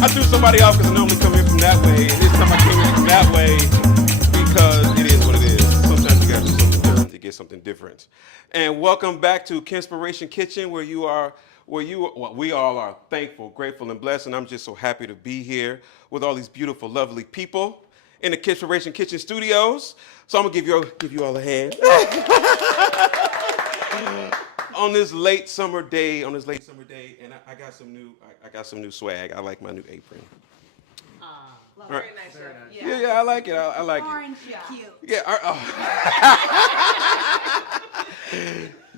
I threw somebody off because I normally come in from that way, and this time I came in from that way because it is what it is. Sometimes you got to do something different to get something different. And welcome back to Kenspiration Kitchen, where we all are thankful, grateful, and blessed. And I'm just so happy to be here with all these beautiful, lovely people in the Kenspiration Kitchen studios. So I'm gonna give you all a hand. on this late summer day, and I got some new swag. I like my new apron. Very nice. Very nice. Yeah, I like it. I like Orange, cute. it.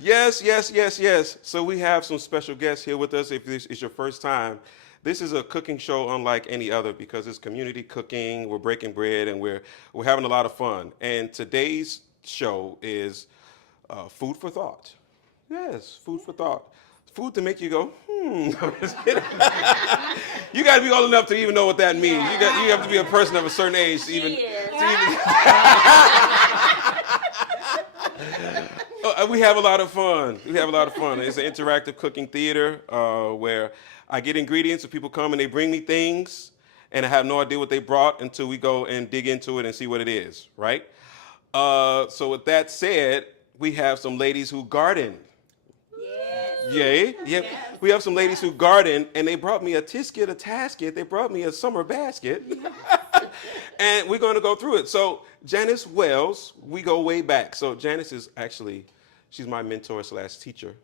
Yeah. Yes. So we have some special guests here with us. If this is your first time, this is a cooking show unlike any other because it's community cooking. We're breaking bread and we're having a lot of fun. And today's show is food for thought. Yes, food for thought. Food to make you go, I'm just kidding. You got to be old enough to even know what that means. You have to be a person of a certain age to even. We have a lot of fun. It's an interactive cooking theater where I get ingredients and people come and they bring me things and I have no idea what they brought until we go and dig into it and see what it is, right? So with that said, we have some ladies who garden. Yay. Yeah. We have some ladies who garden, and they brought me a tisket, a tasket. They brought me a summer basket. And we're going to go through it. So Janice Wells, we go way back. So Janice is actually, she's my mentor / teacher.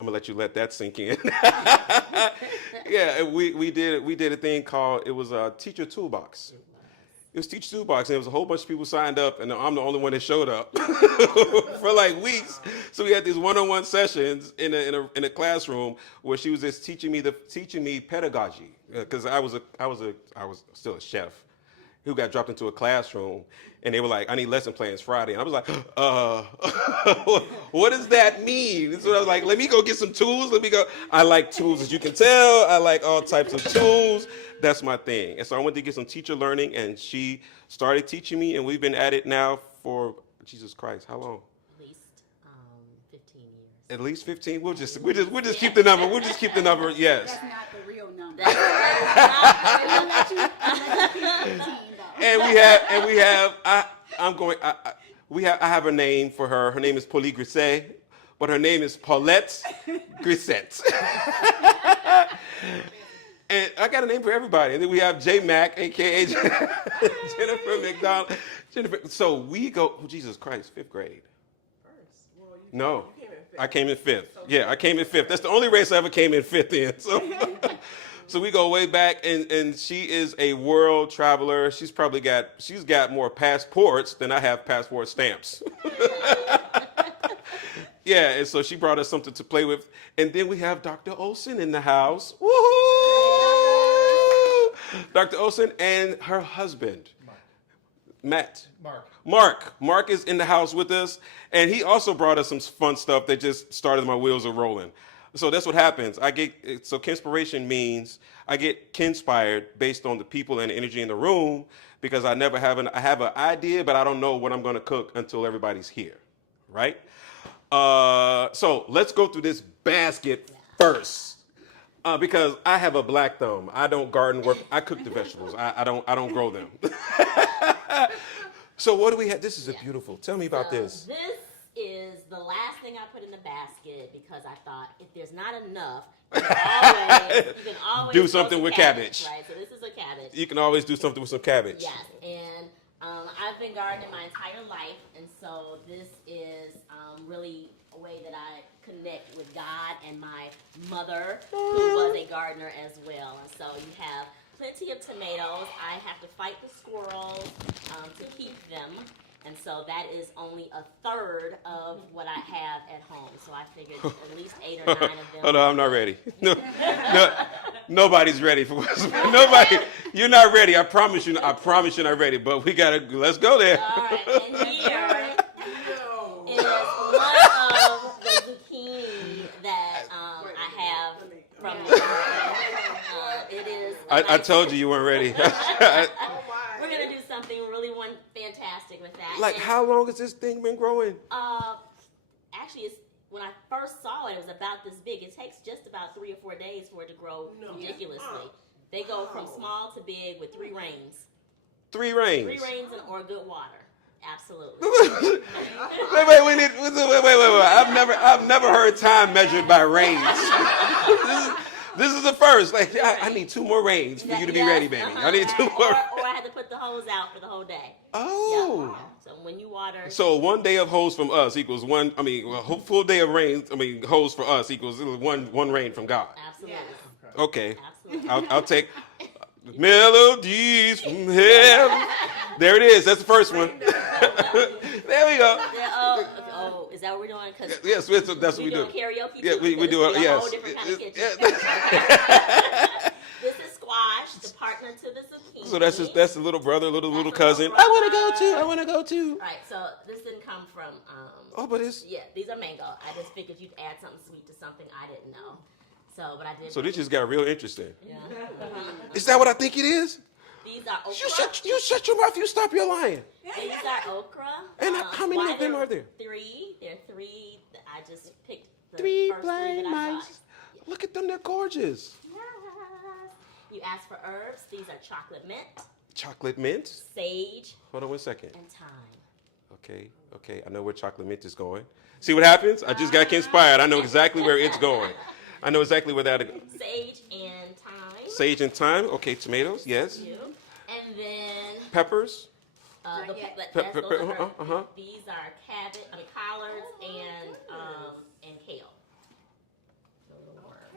I'm going to let that sink in. Yeah, we did a thing called, it was a teacher toolbox. It was Teacher Toolbox, and there was a whole bunch of people signed up, and I'm the only one that showed up for like weeks. So we had these one-on-one sessions in a classroom where she was just teaching me pedagogy because I was still a chef who got dropped into a classroom, and they were like, "I need lesson plans Friday," and I was like, what does that mean? So I was like, "Let me go get some tools. I like tools, as you can tell. I like all types of tools." That's my thing. And so I went to get some teacher learning, and she started teaching me, and we've been at it now for, Jesus Christ, how long? At least 15 years. At least 15? We'll just keep the number. We'll just keep the number, yes. That's not the real number. I have a name for her. Her name is Pauline Grisset, but her name is Paulette Grisset. And I got a name for everybody. And then we have J Mac, a.k.a. Jennifer McDonald. So we go, Jesus Christ, 5th grade. No, I came in 5th. Yeah, I came in 5th. That's the only race I ever came in 5th in. So we go way back, and she is a world traveler. She's got more passports than I have passport stamps. Yeah, and so she brought us something to play with. And then we have Dr. Olsen in the house. Woohoo! Dr. Olsen and her husband, Mark is in the house with us. And he also brought us some fun stuff that just started my wheels are rolling. So that's what happens. So Kenspiration means I get kinspired based on the people and the energy in the room because I have an idea, but I don't know what I'm going to cook until everybody's here, right? So let's go through this basket first. Because I have a black thumb. I don't garden work. I cook the vegetables. I don't grow them. So what do we have? This is beautiful. Tell me about this. This is the last thing I put in the basket because I thought if there's not enough, you can always do something with cabbage. Right. So this is a cabbage. You can always do something with some cabbage. Yes, and I've been gardening my entire life, and so this is really a way that I connect with God and my mother, who was a gardener as well. And so you have plenty of tomatoes. I have to fight the squirrels to keep them. And so that is only a third of what I have at home. So I figured at least 8 or 9 of them. Oh, no, I'm not ready. No, nobody's ready for what's nobody. You're not ready. I promise you're not ready. But let's go there. All right, and here is one of the zucchini that I have from the garden. It is. I told you weren't ready. We're gonna do something really fantastic with that. Like, how long has this thing been growing? Actually, it's when I first saw it, it was about this big. It takes just about 3 or 4 days for it to grow ridiculously. They go from small to big with 3 rains. 3 rains. 3 rains or good water. Absolutely. wait. I've never heard time measured by rains. This is the first. Like, I need 2 more rains for you to be ready, baby. I need 2 more. Or I had to put the hose out for the whole day. Oh. Yep. So when you water. So 1 day of hose from us equals one. I mean, a full day of rain. I mean, hose for us equals one rain from God. Absolutely. Okay. Absolutely. I'll take melodies from heaven. There it is. That's the first one. There we go. Oh, is that what we're doing? Cause Yes, that's what we do. doing karaoke Yeah, too? we do it. It's a Yes. whole different kind of kitchen. Yeah. This is squash, the partner to the zucchini. So that's the little brother, little That's cousin. the little I want to go too. Right. So this didn't come from. Oh, but it's. Yeah, these are mango. I just figured you'd add something sweet to something I didn't know. So, but I did. So this just got real interesting. Yeah. Is that what I think it is? These are okra. You shut your mouth. You stop your lying. These are okra. And how many why of them there are there? 3. There are 3. I just picked the 3 first 3 blind that I mice. thought. Look at them. They're gorgeous. You asked for herbs. These are chocolate mint, Chocolate mint. sage, Hold on 1 second. and thyme. Okay. I know where chocolate mint is going. See what happens? I just got Kenspired. I know exactly where it's going. I know exactly where that is. Sage and thyme. Sage and thyme. Okay, tomatoes. Yes. Thank you. And then Peppers. the, yet. those are herbs. Uh-huh. These are collards and kale. The little worm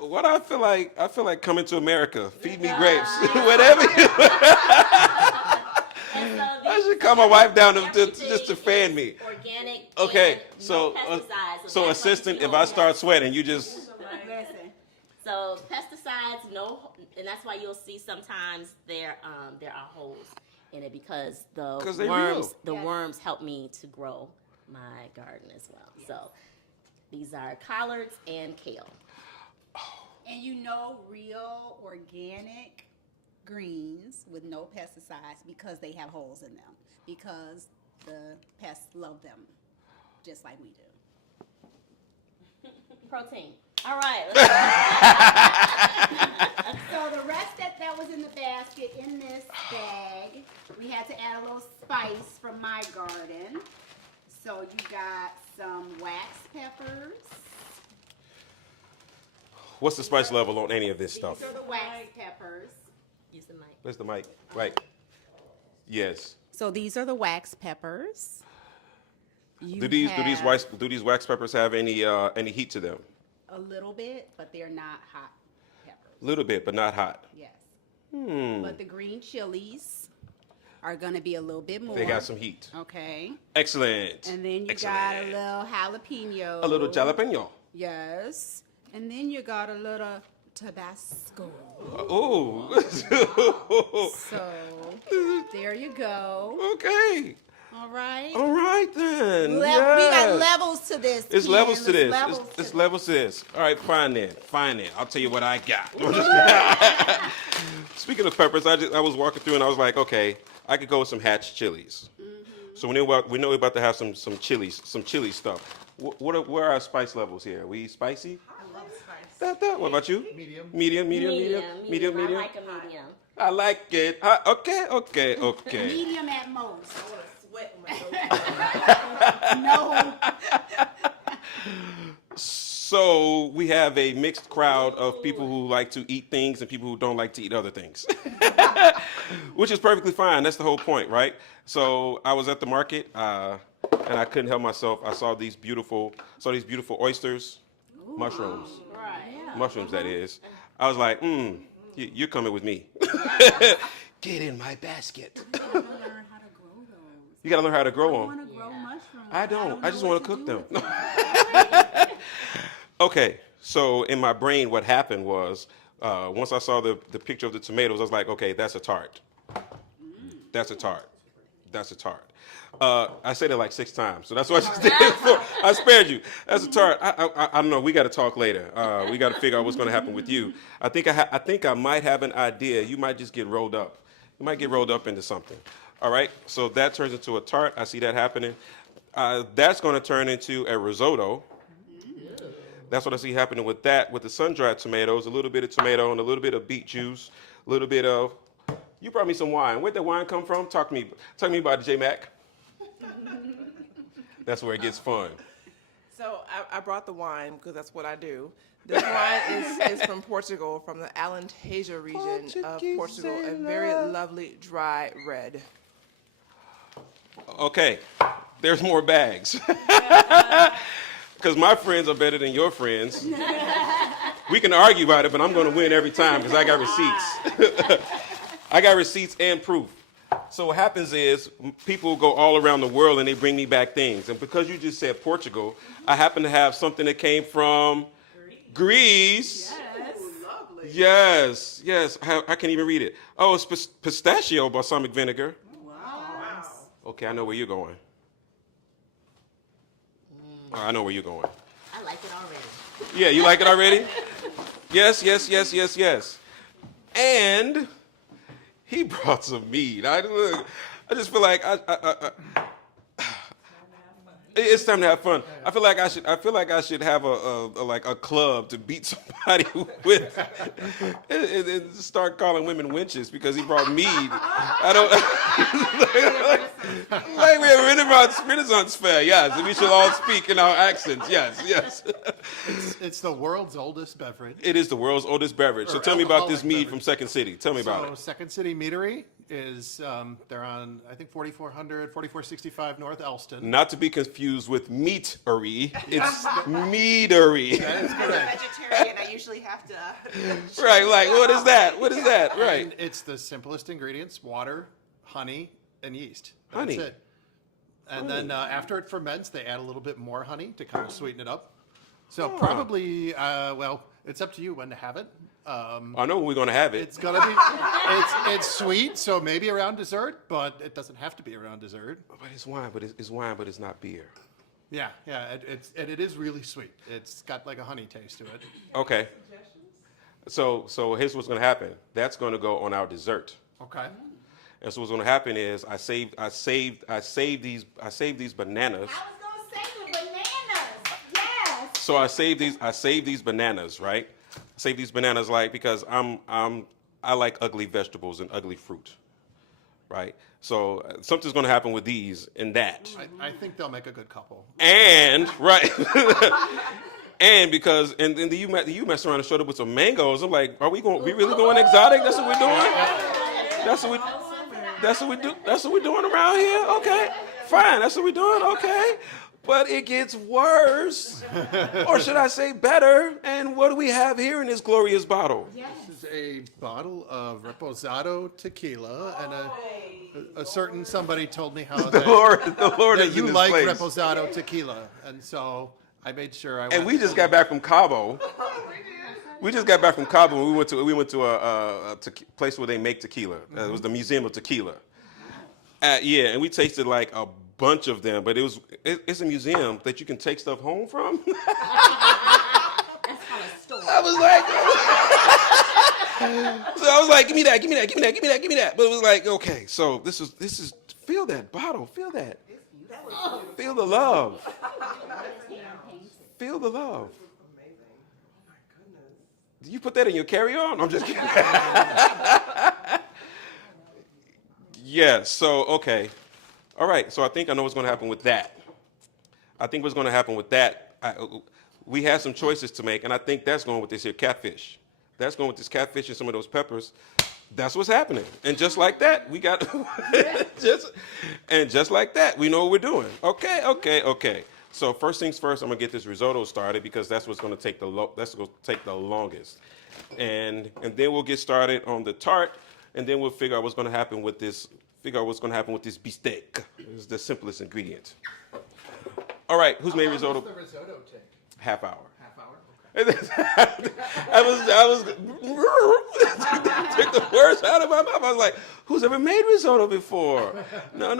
out. What I feel like coming to America. Feed me grapes. Whatever you. And so I should call my wife down just to fan me. Organic. Okay, and so no pesticides. so that's what assistant, you if know I we start have. sweating, you just. Listen. So pesticides, no, and that's why you'll see sometimes there are holes in it because they worms real. worms help me to grow my garden as well. So these are collards and kale. And real organic greens with no pesticides because they have holes in them. Because the pests love them just like we do. Protein. All right. So the rest that was in the basket in this bag, we had to add a little spice from my garden. So you got some wax peppers. What's the spice level on any of this stuff? These are the wax peppers. Use the mic. Where's the mic? Right. Yes. So these are the wax peppers. Do these wax peppers have any heat to them? A little bit, but they're not hot peppers. A little bit, but not hot. Yes. But the green chilies are going to be a little bit more. They got some heat. Okay. Excellent. And then you Excellent. got a little jalapeno. A little jalapeno. Yes. And then you got a little Tabasco. Oh. So there you go. Okay. All right. All right then. We got levels to this. It's Ken. levels to There's this. levels It's to levels to this. All right, fine then. I'll tell you what I got. Speaking of peppers, I was walking through and I was like, okay, I could go with some hatch chilies. So we know we're about to have some chilies, some chili stuff. Where are our spice levels here? Are we spicy? I love spice. What about you? Medium. Medium. I like a medium. I like it. Okay. Medium at most. I want to sweat when my No. So we have a mixed crowd of people who like to eat things and people who don't like to eat other things, which is perfectly fine. That's the whole point, right? So I was at the market and I couldn't help myself. I saw these beautiful oysters, mushrooms, Right. mushrooms that is. I was like, you're coming with me. Get in my basket. You gotta learn how to grow those. You gotta learn how to grow I them. want to grow mushrooms. I don't. I just know want to what cook do them. with Okay, so in my brain, what happened was once I saw the picture of the tomatoes, I was like, okay, that's a tart. That's a tart. That's a tart. I said it like 6 times, so that's what I just did it for. I spared you. That's a tart. I don't know. We got to talk later. We got to figure out what's going to happen with you. I think I might have an idea. You might just get rolled up. You might get rolled up into something. All right. So that turns into a tart. I see that happening. That's going to turn into a risotto. That's what I see happening with that, with the sun-dried tomatoes, a little bit of tomato and a little bit of beet juice, a little bit of, you brought me some wine. Where'd that wine come from? Talk to me about it, J-Mac. That's where it gets fun. So I brought the wine because that's what I do. This wine is from Portugal, from the Alentejo region of Portugal, a very lovely dry red. Okay, there's more bags. Because my friends are better than your friends. We can argue about it, but I'm going to win every time because I got receipts. I got receipts and proof. So what happens is people go all around the world and they bring me back things. And because you just said Portugal, I happen to have something that came from Greece. Yes. Lovely. Yes. I can't even read it. Oh, it's pistachio balsamic vinegar. Wow. Okay, I know where you're going. I know where you're going. I like it already. Yeah, you like it already? Yes. And he brought some meat. I just feel like it's time to have fun. I feel like I should have a club to beat somebody with and start calling women wenches because he brought mead. I don't like we have Renaissance fair. Yes, we should all speak in our accents. Yes. It's the world's oldest beverage. It is the world's oldest beverage. So Or tell me about this alcoholic mead beverage. from Second City. Tell me about So it. Second City Meadery is, they're on, I think, 4465 North Elston. Not to be confused with meatery. It's meadery. That is correct. Vegetarian, I usually have to. Right, like, what is that? What is that? Right. And it's the simplest ingredients, water, honey, and yeast. That's Honey. it. And then after it ferments, they add a little bit more honey to kind of sweeten it up. So probably, well, it's up to you when to have it. I know we're going to have it. It's gonna be, it's sweet, so maybe around dessert, but it doesn't have to be around dessert. But it's wine, but it's not beer. Yeah, it is really sweet. It's got like a honey taste to it. Okay. So here's what's going to happen. That's going to go on our dessert. Okay. And so what's going to happen is I saved these bananas. I was gonna say the bananas. Yes. So I saved these bananas, right? I save these bananas because I like ugly vegetables and ugly fruit, right? So something's going to happen with these and that. I think they'll make a good couple. And right, and because and then you messed around and showed up with some mangoes. I'm like, we really going exotic? That's what we're doing. That's what we're doing around here. Okay, fine. That's what we're doing. Okay, but it gets worse, or should I say better? And what do we have here in this glorious bottle? This is a bottle of Reposado tequila, and a certain somebody told me how The Lord that is in you this like place. Reposado tequila, and so I made sure I. And we just got back from Cabo. We just got back from Cabo. And we went to a place where they make tequila. It was the Museum of Tequila. Yeah, and we tasted like a bunch of them, but it's a museum that you can take stuff home from. That's kind of store. I was like, give me that. But it was like, okay, so this is feel that bottle, feel that. Feel the love. Feel the love. Do you put that in your carry-on? I'm just kidding. Yes, so, okay. All right, so I think I know what's going to happen with that. We have some choices to make, and I think that's going with this here catfish. That's going with this catfish and some of those peppers. That's what's happening. And just like that, we got, just like that, we know what we're doing. Okay. So first things first, I'm gonna get this risotto started because that's what's gonna take the longest. And then we'll get started on the tart, and then we'll figure out what's gonna happen with this. Beefsteak. It's the simplest ingredient. All right, who's made risotto? How long does the risotto take? Half hour. Half hour. Okay. I was took the words out of my mouth. I was like, who's ever made risotto before? No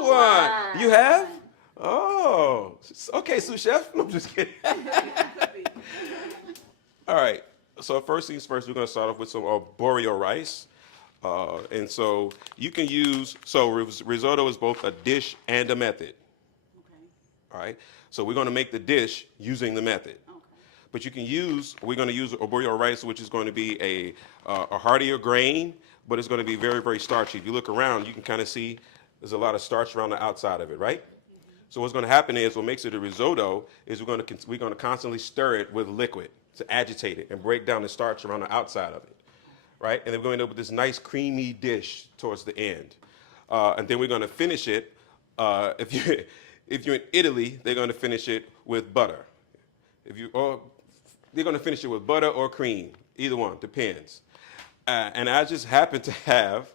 one. You have? Oh, okay, sous chef. No, I'm just kidding. All right. So first things first, we're gonna start off with some arborio rice. And so you can use, so risotto is both a dish and a method. Okay. All right. So we're going to make the dish using the method. Okay. But you can use, we're going to use arborio rice, which is going to be a heartier grain, but it's going to be very, very starchy. If you look around, you can kind of see there's a lot of starch around the outside of it, right? So what's going to happen is what makes it a risotto is we're going to constantly stir it with liquid to agitate it and break down the starch around the outside of it, right? And then we're going to end up with this nice creamy dish towards the end. And then we're going to finish it, if you're in Italy, they're going to finish it with butter. They're going to finish it with butter or cream, either one, depends. And I just happen to have,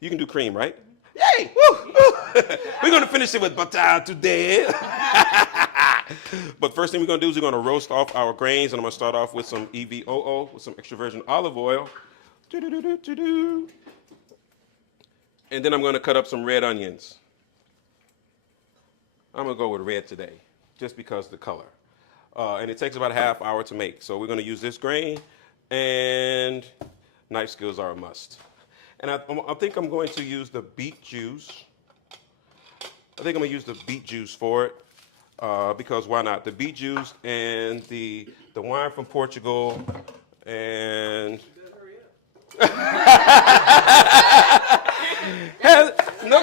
you can do cream, right? Yay! Woo! Woo! We're going to finish it with butter today. But first thing we're going to do is we're going to roast off our grains, and I'm going to start off with some EVOO, with some extra virgin olive oil. Do-do-do-do-do-do. And then I'm going to cut up some red onions. I'm going to go with red today, just because of the color. And it takes about a half hour to make. So we're going to use this grain, and knife skills are a must. And I think I'm going to use the beet juice. I think I'm going to use the beet juice for it, because why not? The beet juice and the wine from Portugal, and... No.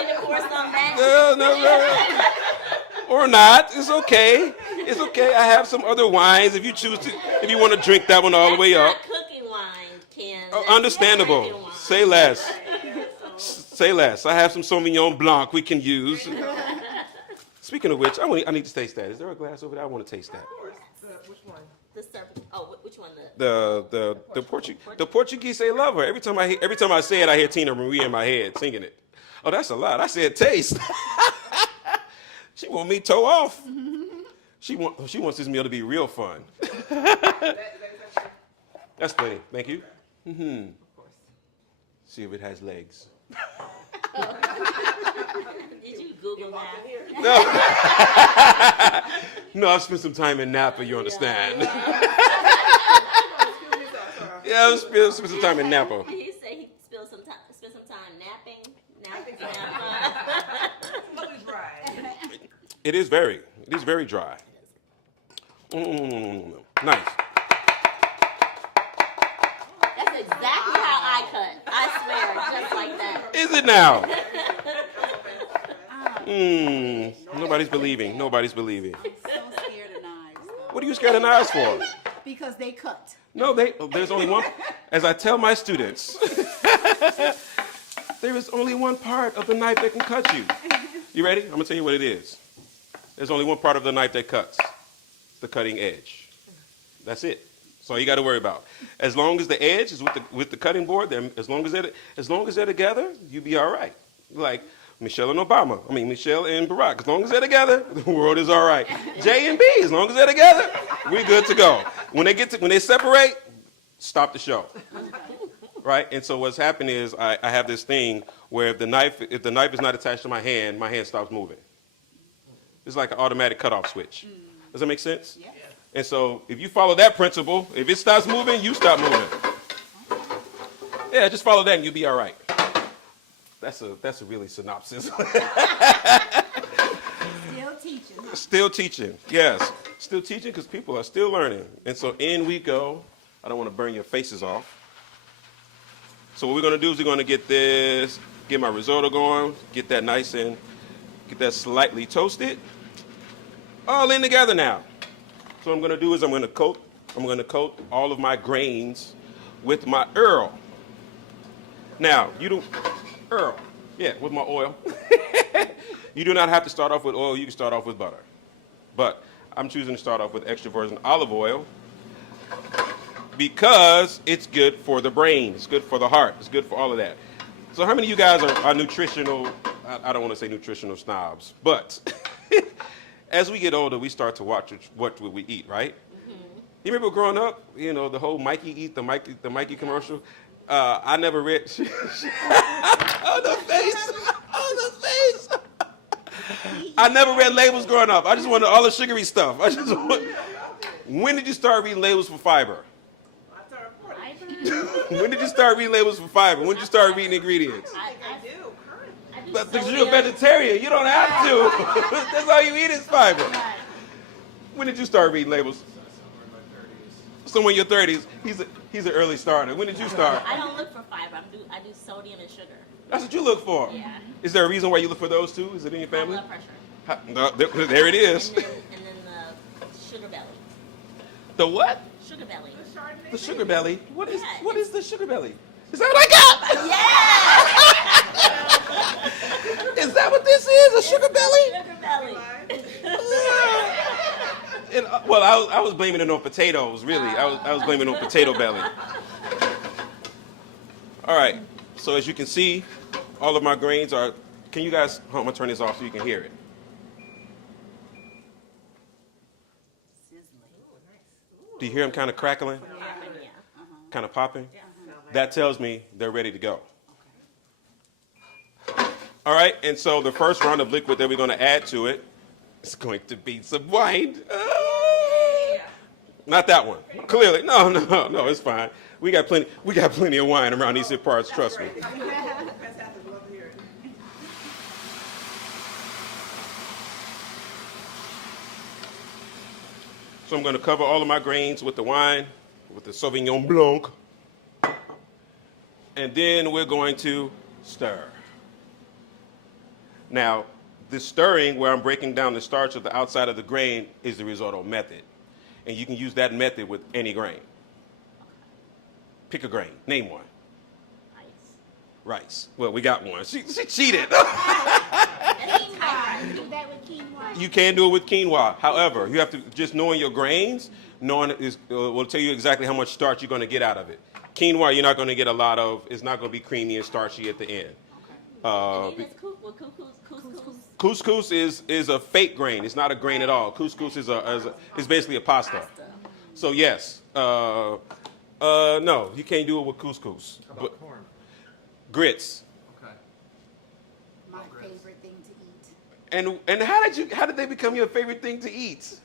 Or not. It's okay. It's okay. I have some other wines if you choose to, if you want to drink that one all the way up. That's not cooking wine, Ken. Oh, That's understandable. drinking wine. Say less. Say less. I have some Sauvignon Blanc we can use. Speaking of which, I need to taste that. Is there a glass over there? I want to taste that. Which one? The serpent. Oh, which one? The Portuguese they love her. Every time I say it, I hear Tina Marie in my head singing it. Oh, that's a lot. I said taste. She want me toe off. She wants this meal to be real fun. That's plenty. Thank you. Mm-hmm. Of course. See if it has legs. Did you Google that? No, I've spent some time in Napa. You understand? Yeah, I've spent some time in Napa. Did he say he spent some time napping? It is very dry. Nice. That's exactly how I cut. I swear, just like that. Is it now? Nobody's believing. Nobody's believing. I'm so scared of knives, though. What are you scared of knives for? Because they cut. No, there's only one. As I tell my students, there is only one part of the knife that can cut you. You ready? I'm going to tell you what it is. There's only one part of the knife that cuts. The cutting edge. That's it. That's all you got to worry about. As long as the edge is with the cutting board, then as long as they're together, you'll be all right. Like Michelle and Barack. As long as they're together, the world is all right. J and B, as long as they're together, we're good to go. When they separate, stop the show. Right? And so what's happened is I have this thing where if the knife is not attached to my hand stops moving. It's like an automatic cutoff switch. Does that make sense? Yes. And so if you follow that principle, if it stops moving, you stop moving. Yeah, just follow that and you'll be all right. That's a really synopsis. Still teaching. Still teaching, yes. Still teaching because people are still learning. And so in we go. I don't want to burn your faces off. So what we're going to do is we're going to get my risotto going, get that nice and get that slightly toasted. All in together now. So what I'm going to do is I'm going to coat all of my grains with my Earl. Now, with my oil. You do not have to start off with oil. You can start off with butter. But I'm choosing to start off with extra virgin olive oil because it's good for the brain. It's good for the heart. It's good for all of that. So how many of you guys are nutritional, I don't want to say nutritional snobs, but as we get older, we start to watch what we eat, right? Mm-hmm. You remember growing up, the whole Mikey eat, the Mikey commercial? I never read, on the face. I never read labels growing up. I just wanted all the sugary stuff. When did you start reading labels for fiber? When did you start reading labels for fiber? When did you start reading ingredients? I do. But because you're a vegetarian, you don't have to. That's all you eat is fiber. When did you start reading labels? Somewhere in your 30s. He's an early starter. When did you start? I don't look for fiber. I do sodium and sugar. That's what you look for. Yeah. Is there a reason why you look for those two? Is it in your High family? blood pressure. No, there it is. And then the sugar belly. The what? Sugar belly. The sugar belly. What is Yeah, the sugar belly? Is that what I got? Yeah! Is that what this is? A sugar belly? Sugar belly. And, well, I was blaming it on potatoes. Really, I was blaming it on potato belly. All right. So as you can see, all of my grains are. Can you guys? I'm gonna turn this off so you can hear it. Do you hear them kind of crackling? Yeah. Kind of popping? That tells me they're ready to go. All right, and so the first round of liquid that we're going to add to it is going to be some wine. Not that one. Clearly, no, it's fine. We got plenty of wine around these hip parts. Trust me. So I'm going to cover all of my grains with the wine, with the Sauvignon Blanc. And then we're going to stir. Now, the stirring where I'm breaking down the starch of the outside of the grain is the risotto method. And you can use that method with any grain. Pick a grain. Name one. Rice. Well, we got one. She cheated. Do that with quinoa. You can do it with quinoa. However, you have to, just knowing your grains, will tell you exactly how much starch you're going to get out of it. Quinoa, you're not going to get a lot of. It's not going to be creamy and starchy at the end. Couscous is a fake grain. It's not a grain at all. Couscous is basically a pasta. So yes, no, you can't do it with couscous. How about corn? Grits. Okay. My favorite thing to eat. And how did they become your favorite thing to eat? It's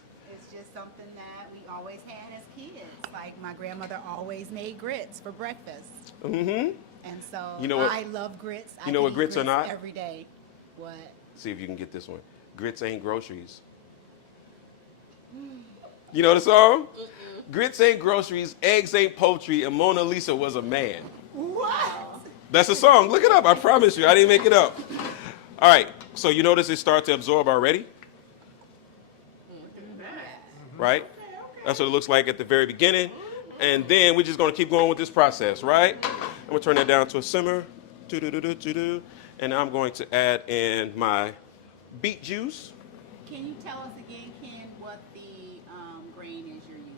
just something that we always had as kids. Like my grandmother always made grits for breakfast. Mm-hmm. And so You know what- I love grits. you know I what eat grits are not? every day. What? See if you can get this one. Grits ain't groceries. You know the song? Grits ain't groceries, eggs ain't poultry, and Mona Lisa was a man. What? That's a song. Look it up. I promise you. I didn't make it up. All right. So you notice it starts to absorb already? Right? That's what it looks like at the very beginning. And then we're just going to keep going with this process, right? I'm going to turn that down to a simmer. Do-do-do-do-do-do. And I'm going to add in my beet juice. Can you tell us again, Ken, what the grain is you're using?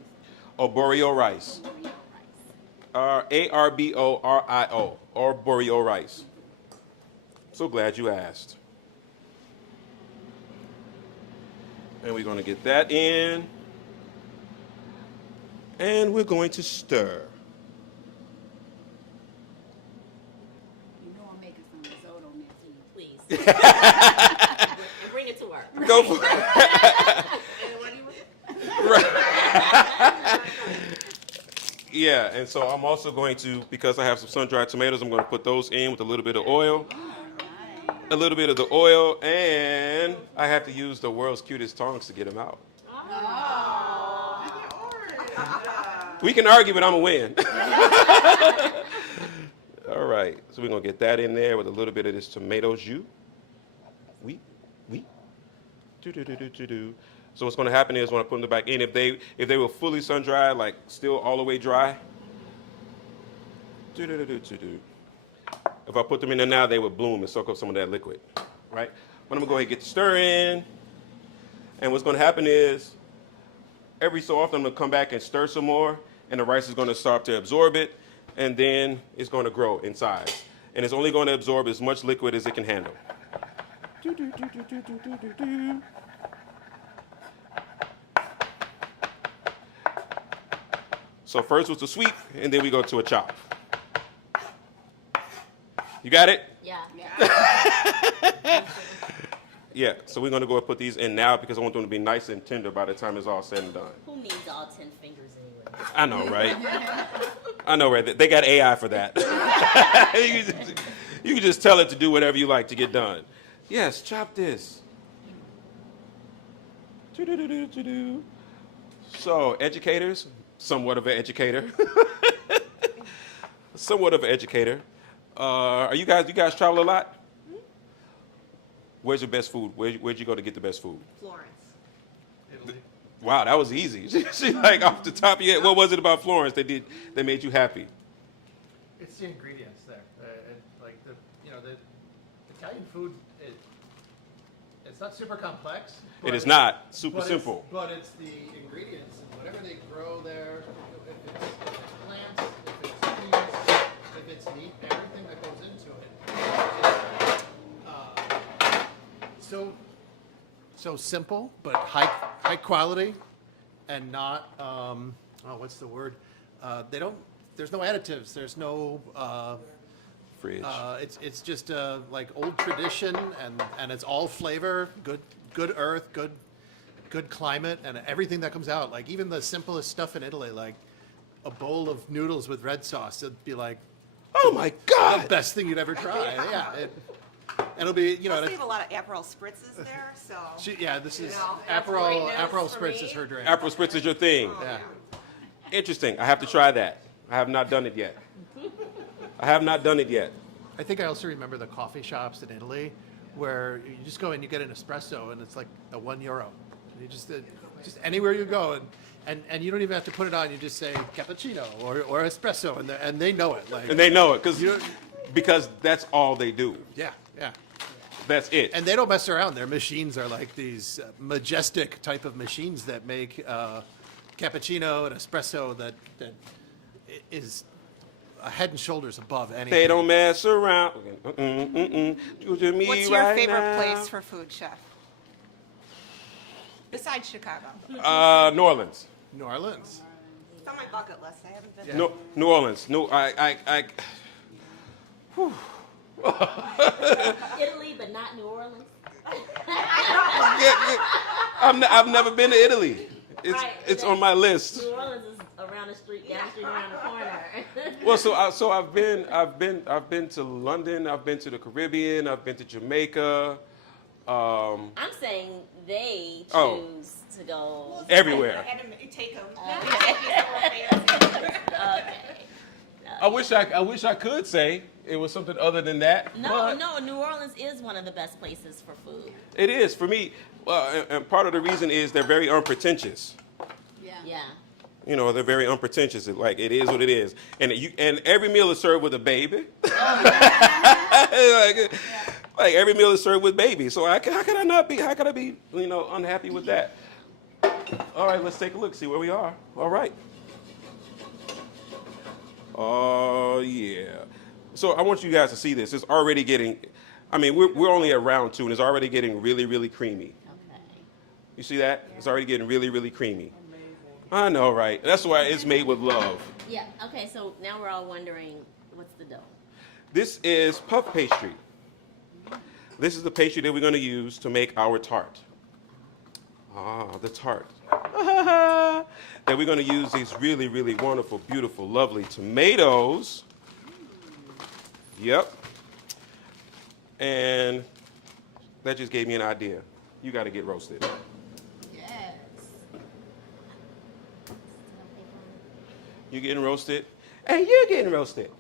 Arborio rice. Arborio rice. Arborio. Arborio rice. So glad you asked. And we're going to get that in. And we're going to stir. You know I'm making some risotto next week. Please. And bring it to work. Go for it. Right. Yeah, and so I'm also going to, because I have some sun-dried tomatoes, I'm going to put those in with a little bit of oil. A little bit of the oil, and I have to use the world's cutest tongs to get them out. We can argue, but I'm going to win. All right, so we're going to get that in there with a little bit of this tomato jus. Oui. Do. So what's going to happen is when I put them back in, if they were fully sun-dried, like still all the way dry, if I put them in there now, they would bloom and soak up some of that liquid, right? But I'm going to go ahead and get the stir in. And what's going to happen is every so often I'm going to come back and stir some more, and the rice is going to start to absorb it, and then it's going to grow in size. And it's only going to absorb as much liquid as it can handle. So first was the sweep, and then we go to a chop. You got it? Yeah. Yeah, so we're going to go and put these in now because I want them to be nice and tender by the time it's all said and done. Who needs all 10 fingers anyway? I know, right? I know, right? They got AI for that. You can just tell it to do whatever you like to get done. Yes, chop this. So, educators, somewhat of an educator. Somewhat of an educator. You guys travel a lot? Where's your best food? Where'd you go to get the best food? Florence. Italy. Wow, that was easy. She like off the top of your head. What was it about Florence that made you happy? It's the ingredients there. Like the Italian food. It's not super complex. It is not super but simple. But it's the ingredients and whatever they grow there. If it's plants, if it's cheese, if it's meat, everything that goes into it. So simple, but high quality, and not what's the word? There's no additives. There's no. Fridge. It's just like old tradition, and it's all flavor, good earth, good climate, and everything that comes out. Like even the simplest stuff in Italy, like a bowl of noodles with red sauce, it'd be like Oh my the God! best thing you'd ever try. Yeah, it'll be Plus, we have a lot of Aperol spritzes there, so. This is that's Aperol. great news Aperol for Spritz me. is her drink. Aperol Spritz is your thing. Yeah. Interesting. I have to try that. I have not done it yet. I have not done it yet. I think I also remember the coffee shops in Italy where you just go and you get an espresso and it's like a €1. You just anywhere you go and you don't even have to put it on. You just say cappuccino or espresso and they know it. Like, And they know it You don't- because that's all they do. yeah. That's it. And they don't mess around. Their machines are like these majestic type of machines that make cappuccino and espresso that is a head and shoulders above anything. They don't mess around. You to me What's your right favorite now. place for food, chef? Besides Chicago. New Orleans. New Orleans. It's on my bucket list. I haven't been. Yeah. New Orleans. Italy, but not New Orleans. I've never been to Italy. Right, It's on my list. New Orleans is around the street, down the street, around the corner. Well, I've been to London. I've been to the Caribbean. I've been to Jamaica. I'm saying they choose Oh. to go. Everywhere. Take them. Okay. I wish I could say it was something other than that. No, New Orleans is one of the best places for food. It is for me. And part of the reason is they're very unpretentious. Yeah. You know, they're very unpretentious. Like it is what it is, and every meal is served with a baby. like every meal is served with baby. So how can I not be? How can I be? Unhappy with that? All right, let's take a look. See where we are. All right. Oh yeah. So I want you guys to see this. It's already getting. I mean, we're only at round 2, and it's already getting really, really creamy. Okay. You see that? It's already getting really, really creamy. I know, right? That's why it's made with love. Yeah. Okay. So now we're all wondering, what's the dough? This is puff pastry. This is the pastry that we're going to use to make our tart. The tart. That we're going to use these really, really wonderful, beautiful, lovely tomatoes. Yep. And that just gave me an idea. You got to get roasted. Yes. You're getting roasted, and you're getting roasted.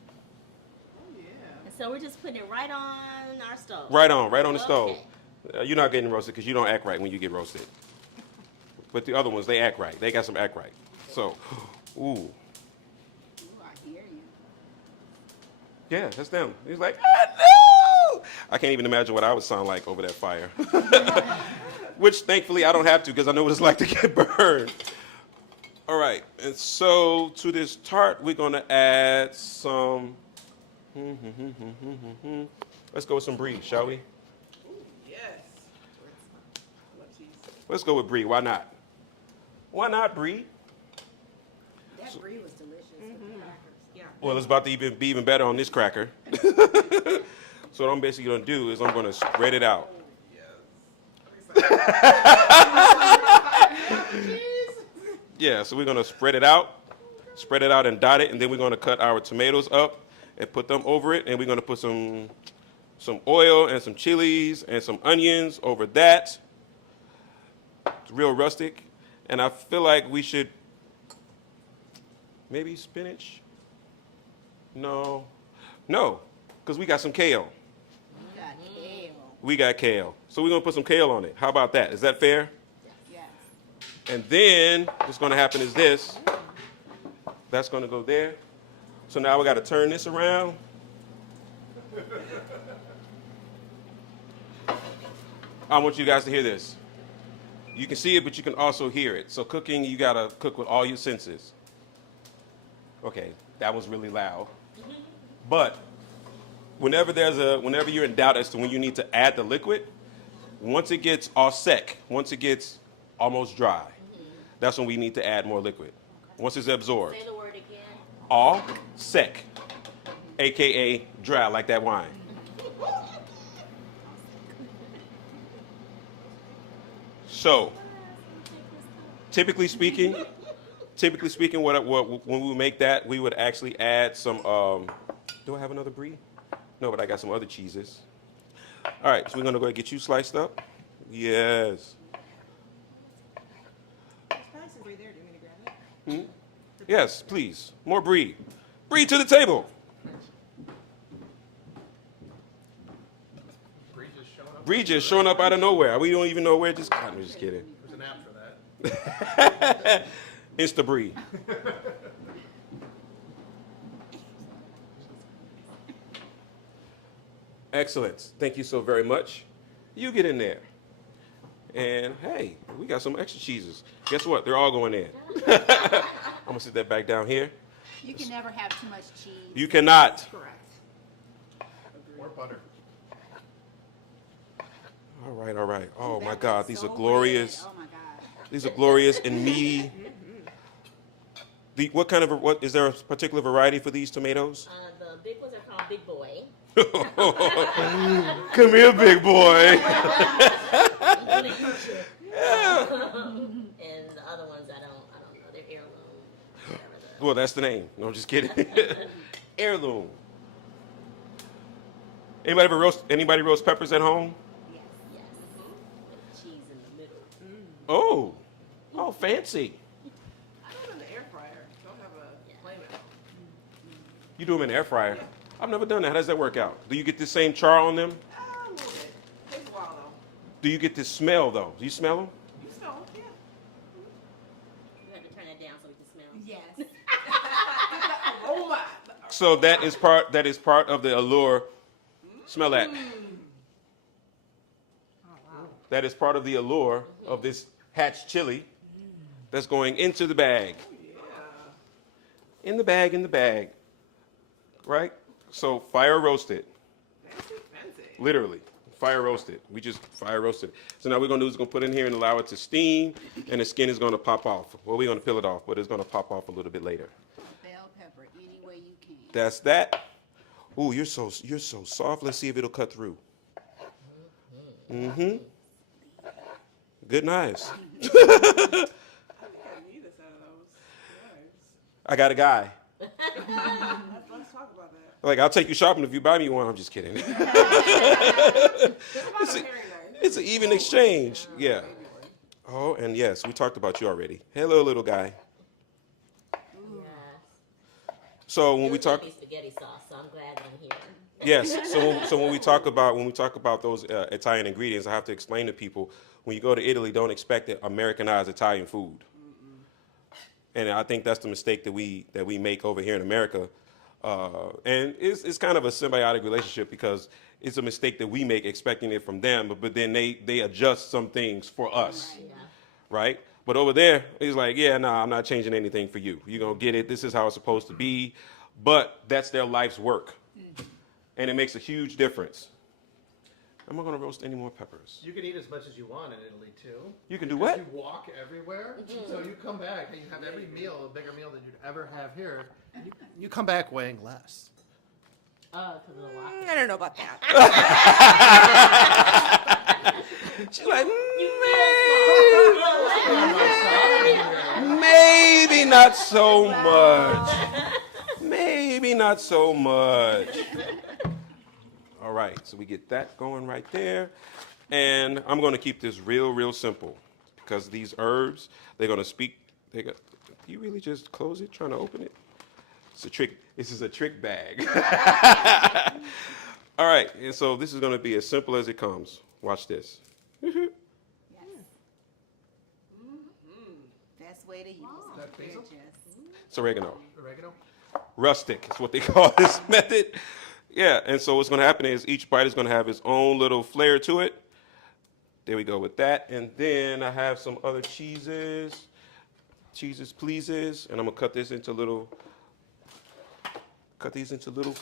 And so we're just putting it right on our stove. Right on the stove. Okay. You're not getting roasted because you don't act right when you get roasted. But the other ones, they act right. They got some act right. So, ooh. Ooh, I hear you. Yeah, that's them. He's like, no! I can't even imagine what I would sound like over that fire. Which, thankfully, I don't have to because I know what it's like to get burned. All right, and so to this tart, we're going to add some... Let's go with some brie, shall we? Yes. Let's go with brie. Why not? Why not brie? That brie was delicious. Yeah. Well, it's about to be even better on this cracker. So what I'm basically going to do is I'm going to spread it out. Yeah, so we're going to spread it out. Spread it out and dot it, and then we're going to cut our tomatoes up and put them over it, and we're going to put some oil and some chilies and some onions over that. It's real rustic, and I feel like we should maybe spinach. No, because we got some kale. Got kale. We got kale, so we're going to put some kale on it. How about that? Is that fair? Yes. And then what's going to happen is this. That's going to go there. So now we got to turn this around. I want you guys to hear this. You can see it, but you can also hear it. So cooking, you got to cook with all your senses. Okay, that was really loud. But whenever you're in doubt as to when you need to add the liquid, once it gets all sec, once it gets almost dry, that's when we need to add more liquid. Once it's absorbed. Say the word again. All sec, AKA dry, like that wine. So, typically speaking, when we make that, we would actually add some. Do I have another brie? No, but I got some other cheeses. All right, so we're gonna go ahead and get you sliced up. Yes. Yes, please. More brie. Brie to the table. Brie just showing up out of nowhere. We don't even know where it just. I'm just kidding. There's an app for that. Insta brie. Excellent. Thank you so very much. You get in there. And hey, we got some extra cheeses. Guess what? They're all going in. I'm going to sit that back down here. You can never have too much cheese. You cannot. Correct. Or butter. All right, all right. Oh That my God, looks these so are glorious. good. Oh my God. These are glorious and meaty. What is there a particular variety for these tomatoes? The big ones are called Big Boy. Come here, big boy. And the other ones I don't know. They're heirloom. Well, that's the name. No, I'm just kidding. Heirloom. Anybody roast peppers at home? Yes. Yes. With cheese in the middle. Oh, fancy. I do it in the air fryer. Don't have a flame out. You do them in the air fryer. I've never done that. How does that work out? Do you get the same char on them? A little bit. Takes a while though. Do you get the smell though? Do you smell them? You smell it, yeah. You have to turn that down so we can smell. Yes. Aroma. So that is part of the allure. Smell that. That is part of the allure of this hatch chili that's going into the bag. In the bag. Right? So fire roasted. Fancy. Literally. Fire roasted. We just fire roasted. So now what we're going to do is going to put it in here and allow it to steam, and the skin is going to pop off. Well, we're going to peel it off, but it's going to pop off a little bit later. Bell pepper any way you can. That's that. Ooh, you're so soft. Let's see if it'll cut through. Mm-hmm. Good knives. I think I need a set of those. Nice. I got a guy. Let's talk about that. Like, I'll take you shopping if you buy me one. I'm just kidding. What about a paring knife? It's an even exchange. Yeah. Oh, and yes, we talked about you already. Hello, little guy. Yes. So when we It talk, was spaghetti sauce, so I'm glad that I'm here. yes. So when we talk about those Italian ingredients, I have to explain to people when you go to Italy, don't expect to Americanize Italian food. And I think that's the mistake that we make over here in America. And it's kind of a symbiotic relationship because it's a mistake that we make expecting it from them, but then they adjust some things for us, Yeah. right? But over there, it's like, yeah, nah, I'm not changing anything for you. You're going to get it. This is how it's supposed to be. But that's their life's work. And it makes a huge difference. Am I going to roast any more peppers? You can eat as much as you want in Italy too. You can do Because what? You walk everywhere, so you come back and you have every meal, a bigger meal than you'd ever have here. And you come back weighing less. Oh, because of the walk. I don't know about that. She's like, You Maybe not so much. Maybe not so much. All right, so we get that going right there. And I'm going to keep this real simple because these herbs, they're going to speak. Do you really just close it trying to open it? It's a trick. This is a trick bag. All right, and so this is going to be as simple as it comes. Watch this. Yes. Best way to use it. They're just- It's oregano. Oregano. Rustic is what they call this method. Yeah, and so what's going to happen is each bite is going to have its own little flair to it. There we go with that. And then I have some other cheeses. Cheeses pleases. And I'm going to cut these into little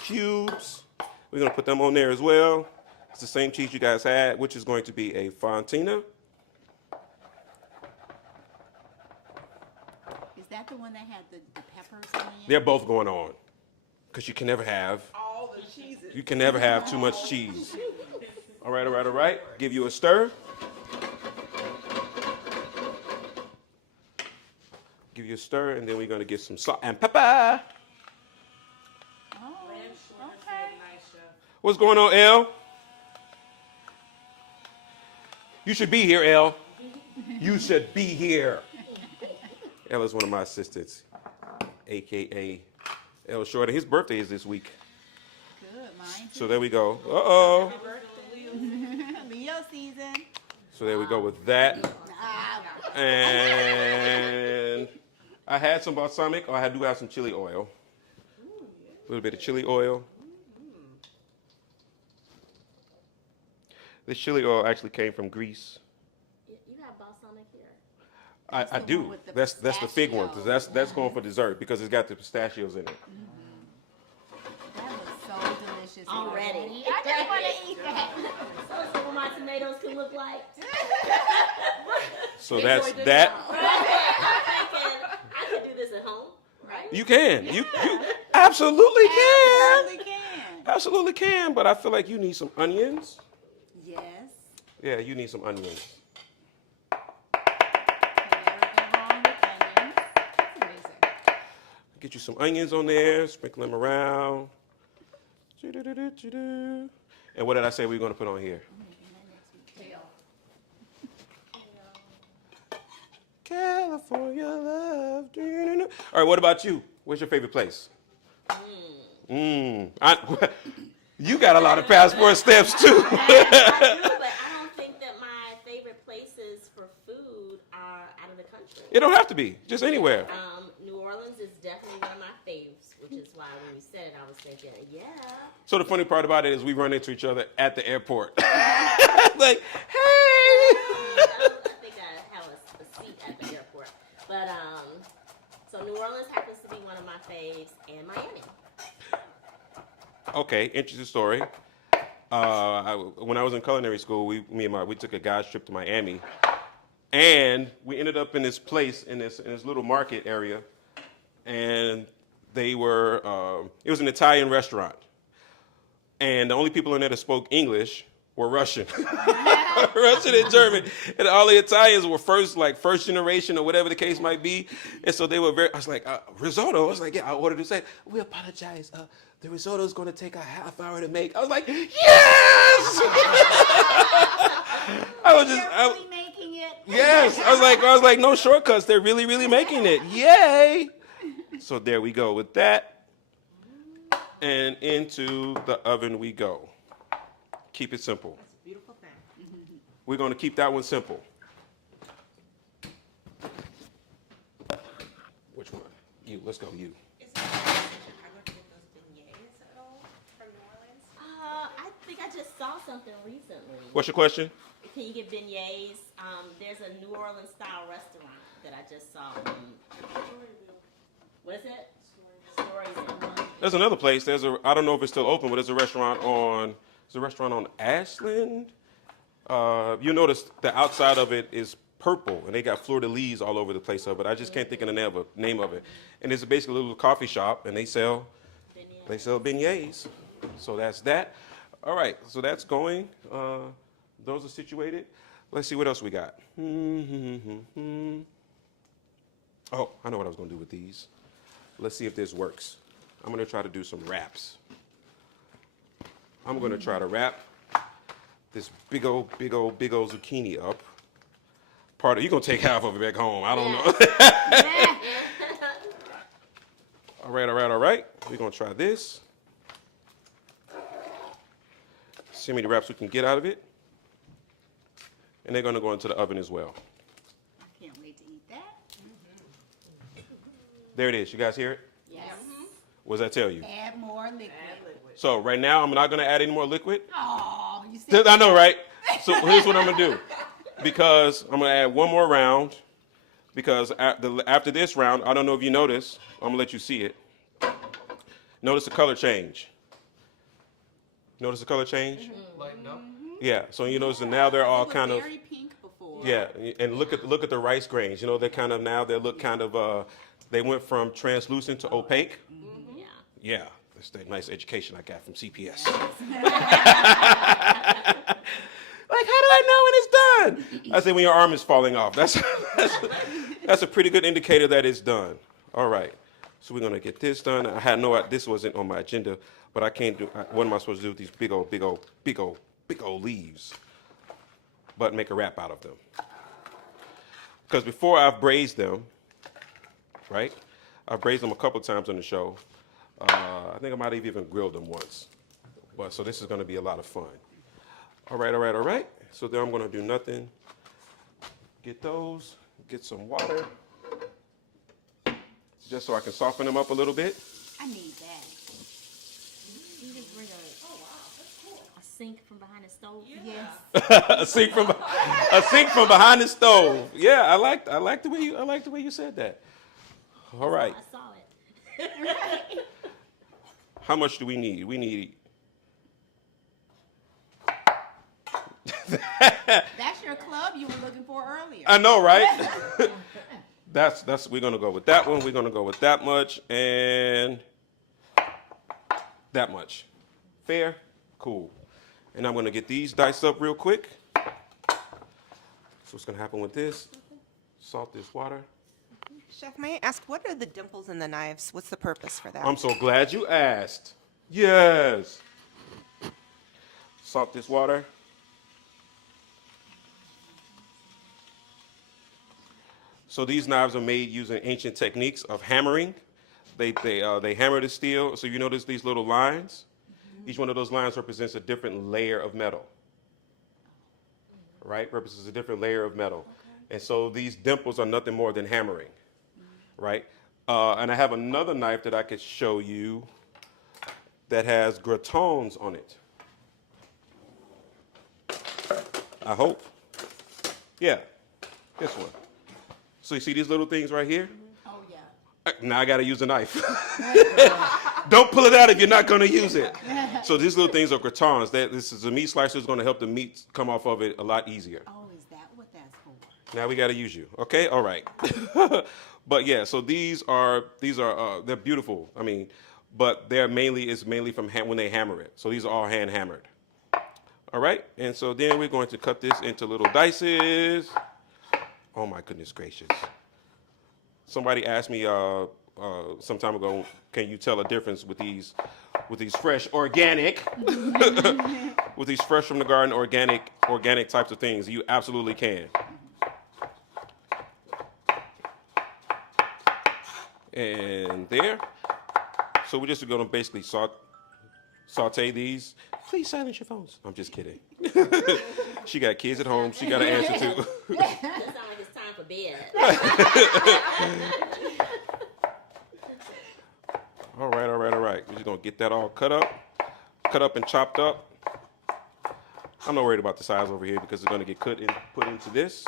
cubes. We're going to put them on there as well. It's the same cheese you guys had, which is going to be a fontina. Is that the one that had the peppers in it? They're both going on because you can never have All the cheeses. You can never have too much cheese. All right. Give you a stir. Give you a stir, and then we're going to get some salt and pepper. Oh, okay. What's going on, Elle? You should be here, Elle. You should be here. Elle is one of my assistants, a.k.a. Elle Short. His birthday is this week. Good, mine So there we go. Uh-oh. Leo season. So there we go with that. Ah, And I had some balsamic. I do have some chili oil. A little bit of chili oil. This chili oil actually came from Greece. You have balsamic here. I the do. one with the That's the fig one. pistachios. That's going for dessert because it's got the pistachios in it. that looks so delicious Already. I just want to eat that. So what my tomatoes can look like. So that's that. I can do this at home, right? You can. You absolutely can. Absolutely can. Absolutely can. But I feel like you need some onions. Yes. Yeah, you need some onions. Can never go wrong with onions. That's amazing. Get you some onions on there, sprinkle them around. And what did I say we were going to put on here? California love. All right, what about you? Where's your favorite place? You got a lot of passport stamps too. I do, but I don't think that my favorite places for food are out of the country. It don't have to be, just anywhere. New Orleans is definitely one of my faves, which is why when you said it, I was thinking, yeah. So the funny part about it is we run into each other at the airport. Like, hey! I think I have a seat at the airport. But, so New Orleans happens to be one of my faves, and Miami. Okay, interesting story. When I was in culinary school, we took a guys trip to Miami, and we ended up in this place in this little market area, and it was an Italian restaurant, and the only people in there that spoke English were Russian, Russian and German, and all the Italians were first generation or whatever the case might be, and so they were very. I was like, risotto. I was like, yeah, I ordered it. We apologize. The risotto is going to take a half hour to make. I was like, yes! Really making it. Yes. I was like, no shortcuts. They're really, really making it. Yay! So there we go with that. And into the oven we go. Keep it simple. That's a beautiful thing. We're going to keep that one simple. Which one? You. Let's go, you. I think I just saw something recently. What's your question? Can you get beignets? There's a New Orleans style restaurant that I just saw. What is it? Storyville. There's another place. I don't know if it's still open, but there's a restaurant on Ashland. You notice the outside of it is purple, and they got fleur-de-lis all over the place of it. I just can't think of the name of it. And it's basically a little coffee shop, and they sell beignets. So that's that. All right, so that's going. Those are situated. Let's see what else we got. Oh, I know what I was going to do with these. Let's see if this works. I'm going to try to do some wraps. I'm going to try to wrap this big old zucchini up. Part of you're going to take half of it back home. I don't know. All right. We're going to try this. See how many wraps we can get out of it. And they're going to go into the oven as well. I can't wait to eat that. There it is. You guys hear it? Yes. What does that tell you? Add more liquid. So right now, I'm not going to add any more liquid. Oh, you said I know, right? So here's what I'm going to do. Because I'm going to add one more round. Because after this round, I don't know if you notice. I'm going to let you see it. Notice the color change. Notice the color change? Lighten up. Yeah. So you notice that now they're all it was kind of. very pink before. Yeah, and look at the rice grains. You know, they're kind of now they look kind of they went from translucent to opaque. Yeah. Yeah, that's the nice education I got from CPS. Like, how do I know when it's done? I say when your arm is falling off. That's a pretty good indicator that it's done. All right, so we're gonna get this done. I had this wasn't on my agenda, but I can't do. What am I supposed to do with these big old leaves? But make a wrap out of them. Because before I've braised them, right? I've braised them a couple times on the show. I think I might have even grilled them once. But so this is going to be a lot of fun. All right. So then I'm going to do nothing. Get those. Get some water. Just so I can soften them up a little bit. I need that. You just bring a sink from behind the stove. Yes. a sink from behind the stove. Yeah, I like the way you said that. All right. I saw it. How much do we need? We need. That's your club you were looking for earlier. I know, right? that's we're gonna go with that one. We're gonna go with that much and that much. Fair? Cool. And I'm gonna get these diced up real quick. So what's gonna happen with this? Salt this water. Chef, may I ask, what are the dimples in the knives? What's the purpose for that? I'm so glad you asked. Yes. Salt this water. So these knives are made using ancient techniques of hammering. They hammer the steel. So you notice these little lines? Each one of those lines represents a different layer of metal. Right? Represents a different layer of metal. Okay. And so these dimples are nothing more than hammering. Right? And I have another knife that I could show you that has gratons on it. I hope. Yeah, this one. So you see these little things right here? Oh, yeah. Now I got to use a knife. Don't pull it out if you're not going to use it. So these little things are gratons. This is a meat slicer. Is going to help the meat come off of it a lot easier. Oh, is that what that's for? Now we got to use you. Okay, all right. But yeah, so these are they're beautiful. I mean, but they're mainly from when they hammer it. So these are all hand hammered. All right, and so then we're going to cut this into little dices. Oh my goodness gracious! Somebody asked me some time ago, can you tell a difference with these fresh organic, with these fresh from the garden organic types of things? You absolutely can. And there. So we're just going to basically saute these. Please silence your phones. I'm just kidding. She got kids at home. She got an answer to. That sounds like it's time for bed. All right. We're just going to get that all cut up and chopped up. I'm not worried about the size over here because it's going to get put into this.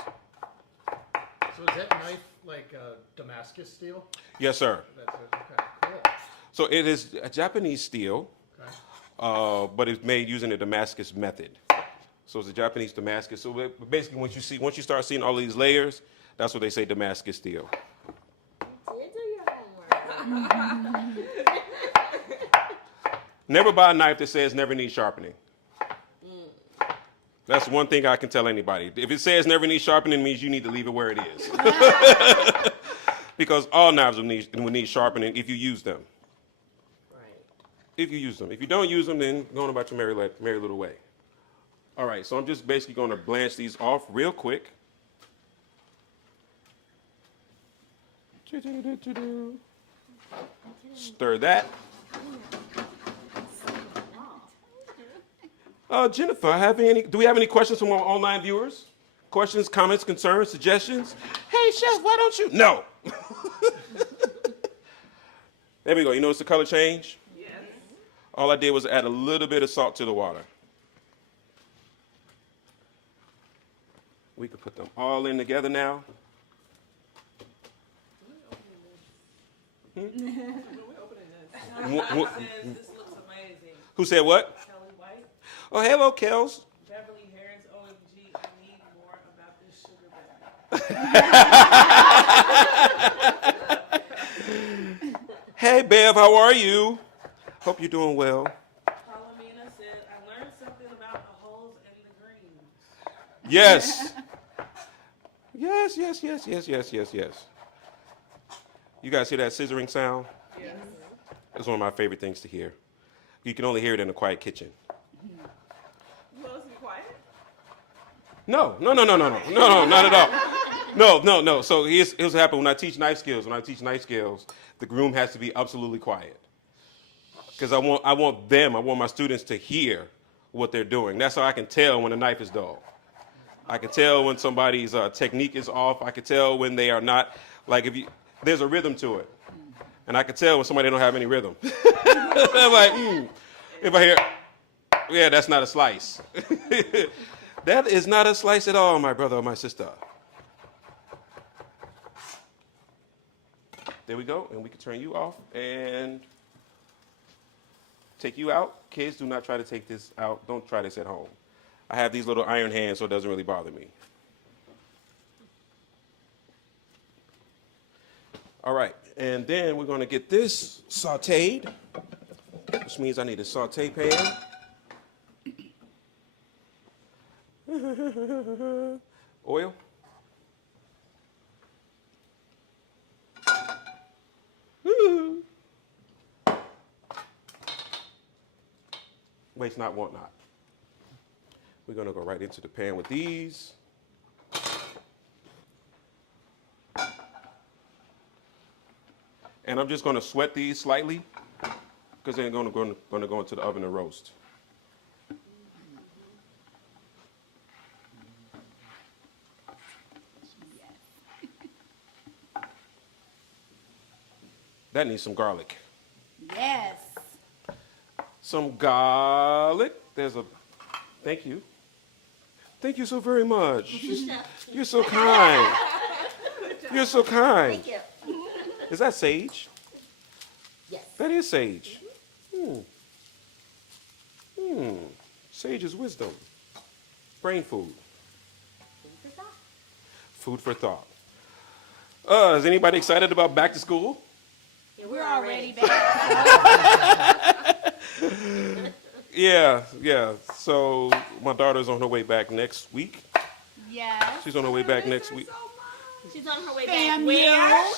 So is that knife like Damascus steel? Yes, sir. That's it. Okay, cool. So it is a Japanese steel, Okay. but it's made using the Damascus method. So it's a Japanese Damascus. So basically, once you start seeing all of these layers, that's what they say Damascus steel. Did do your homework. Never buy a knife that says never need sharpening. That's one thing I can tell anybody. If it says never need sharpening, it means you need to leave it where it is. Because all knives will need sharpening if you use them. Right. If you use them. If you don't use them, then go on about your merry little way. All right, so I'm just basically going to blanch these off real quick. Stir that. Jennifer, do we have any questions from our online viewers? Questions, comments, concerns, suggestions? Hey, chef, why don't you? No. There we go. You notice the color change? Yes. All I did was add a little bit of salt to the water. We can put them all in together now. We're opening this. Wh- wh- This looks amazing. Who said what? Kelly White, Oh, hello, Kels. Beverly Harris, OMG, I need more about this sugar baby. Hey, Bev, how are you? Hope you're doing well. Palomina said, I learned something about the holes and the greens. Yes. Yes. You guys hear that scissoring sound? Yes. It's one of my favorite things to hear. You can only hear it in a quiet kitchen. You want us to be quiet? No, not at all. No. So here's what happens when I teach knife skills. The room has to be absolutely quiet. Because I want my students to hear what they're doing. That's how I can tell when a knife is dull. I can tell when somebody's technique is off. I can tell when they are not, there's a rhythm to it. And I can tell when somebody don't have any rhythm. I'm like, if I hear, yeah, that's not a slice. That is not a slice at all, my brother or my sister. There we go, and we can turn you off and take you out. Kids, do not try to take this out. Don't try this at home. I have these little iron hands, so it doesn't really bother me. All right, and then we're going to get this sauteed, which means I need a saute pan. Oil. Waste not, want not. We're going to go right into the pan with these. And I'm just going to sweat these slightly because they're going to go into the oven and roast. That needs some garlic. Yes. Some garlic. Thank you. Thank you so very much. You're so kind. You're so kind. Thank you. Is that sage? Yes. That is sage. Sage is wisdom. Brain food. Food for thought. Is anybody excited about back to school? Yeah, We're already back. Yeah. So my daughter's on her way back next week. Yes. She's on her way back next week. She's on her way FAMU. back. Where?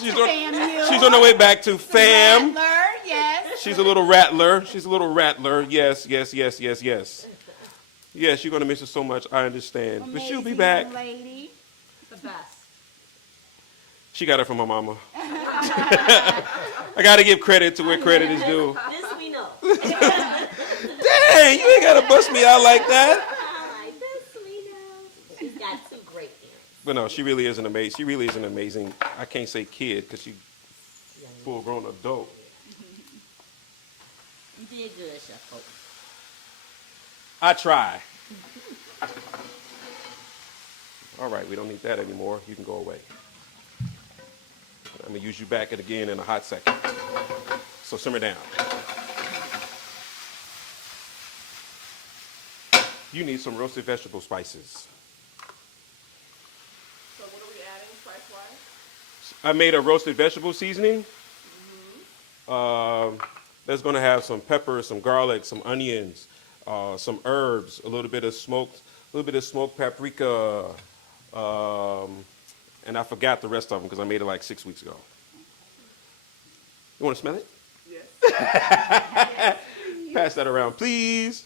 She's on her way back to fam. Rattler, yes. She's a little rattler. Yes. Yes, you're going to miss her so much. I understand. But she'll be Amazing back. young lady. The best. She got it from her mama. I got to give credit to where credit is due. This we know. Dang, you ain't got to bust me out like that. Like this we know. She's got two great parents. But no, she really is an amazing, I can't say kid because she's full grown adult. You did good, Chef Polk. I try. All right, we don't need that anymore. You can go away. I'm going to use you back again in a hot second. So simmer down. You need some roasted vegetable spices. So what are we adding spice-wise? I made a roasted vegetable seasoning. That's going to have some pepper, some garlic, some onions, some herbs, a little bit of smoked little bit of smoked paprika, and I forgot the rest of them because I made it like 6 weeks ago. You want to smell it? Yes. Pass that around, please.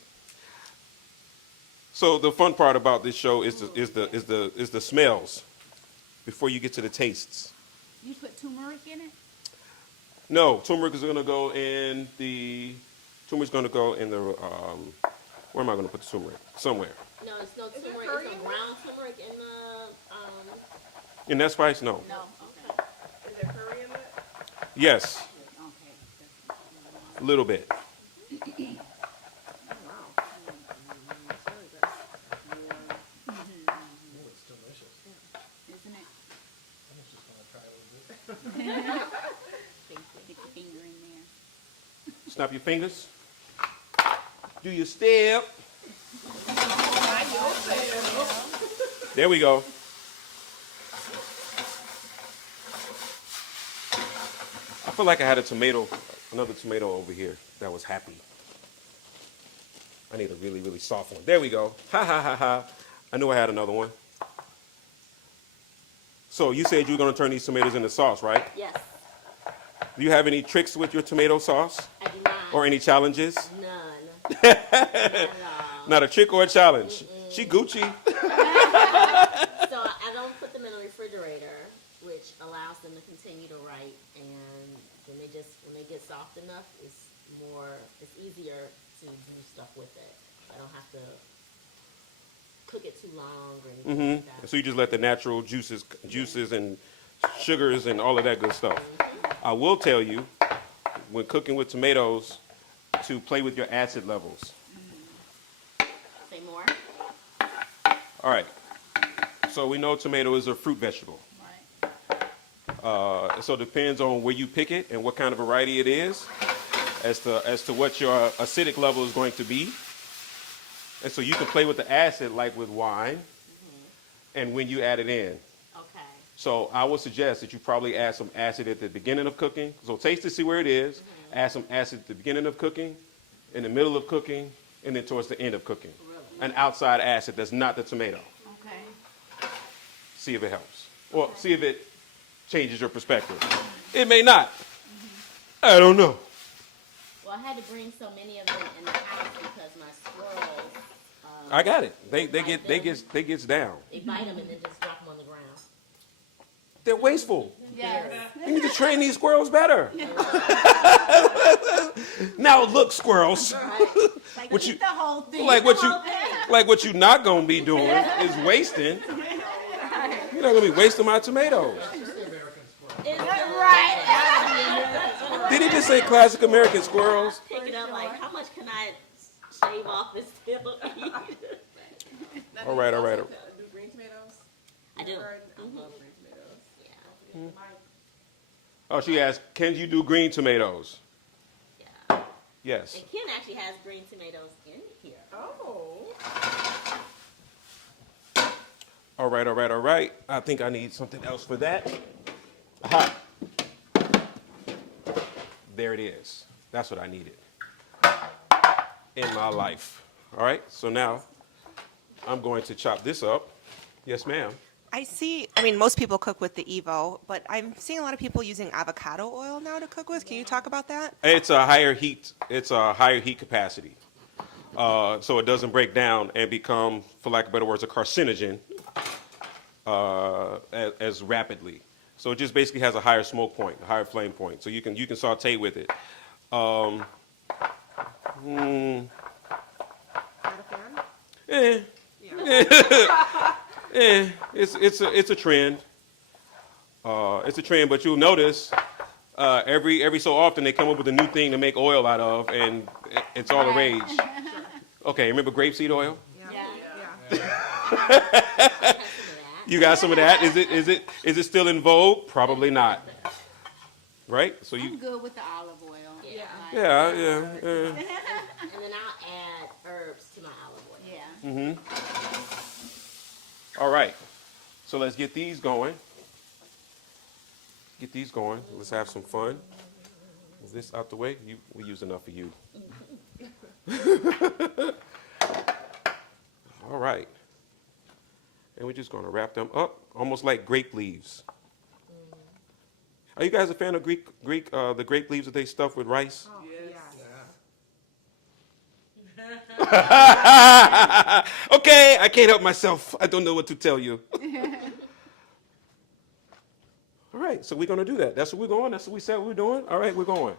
So the fun part about this show is the smells before you get to the tastes. You put turmeric in it? No, turmeric is going to go in the. Turmeric's going to go in the. Where am I going to put the turmeric? Somewhere. No, it's no turmeric. curry It's in no there? ground turmeric in the. In that spice, no. No. Okay. Is there curry in it? Yes, Okay. a little bit. It's delicious. Isn't it? I'm just gonna try a little bit. Stick your finger in there. Snap your fingers. Do your step. There we go. I feel like I had another tomato over here that was happy. I need a really, really soft one. There we go. Ha ha ha ha. I knew I had another one. So you said you were going to turn these tomatoes into sauce, right? Yes. Do you have any tricks with your tomato sauce? I do not. Or any challenges? None. Not at all. Not a trick or a challenge. She Gucci. So I don't put them in the refrigerator, which allows them to continue to ripe. And when they get soft enough, it's easier to do stuff with it. I don't have to cook it too long or anything like that. So you just let the natural juices and sugars and all of that good stuff. I will tell you, when cooking with tomatoes, to play with your acid levels. Say more. All right. So we know tomato is a fruit vegetable. Right. So it depends on where you pick it and what kind of variety it is, as to what your acidic level is going to be. And so you can play with the acid like with wine, and when you add it in. Okay. So I would suggest that you probably add some acid at the beginning of cooking. So taste to see where it is. Add some acid at the beginning of cooking, in the middle of cooking, and then towards the end of cooking. An outside acid that's not the tomato. Okay. See if it helps. Or see if it changes your perspective. It may not. I don't know. Well, I had to bring so many of them in the house because my squirrels. I got it. They gets down. They bite them and then just drop them on the ground. They're wasteful. Yes. You need to train these squirrels better. Now look, squirrels. Like What eat you- the whole thing. Like what you not gonna be doing is wasting. You're not gonna be wasting my tomatoes. Right. Did he just say classic American squirrels? Pick it up like, how much can I shave off this still eat? All right. Do green tomatoes? I do. I love green tomatoes. Yeah. Oh, she asked, can you do green tomatoes? Yeah. Yes. And Ken actually has green tomatoes in here. Oh. All right. I think I need something else for that. Aha. There it is. That's what I needed in my life. All right, so now I'm going to chop this up. Yes, ma'am. Most people cook with the Evo, but I'm seeing a lot of people using avocado oil now to cook with. Can you talk about that? It's a higher heat. It's a higher heat capacity, so it doesn't break down and become, for lack of better words, a carcinogen as rapidly. So it just basically has a higher smoke point, a higher flame point. So you can saute with it. Not a fan? It's a trend. It's a trend, but you'll notice every so often they come up with a new thing to make oil out of, and it's all the rage. Okay, remember grapeseed oil? Yeah. You got some of that? Is it still in vogue? Probably not. Right? So I'm you. good with the olive oil. Yeah. Yeah. And then I'll add herbs to my olive oil. Yeah. All right. So let's get these going. Let's have some fun. Move this out the way. We use enough of you. All right. And we're just going to wrap them up, almost like grape leaves. Are you guys a fan of the grape leaves that they stuff with rice? Yes. Okay, I can't help myself. I don't know what to tell you. All right, so we're going to do that. That's what we're going. That's what we said we're doing. All right, we're going.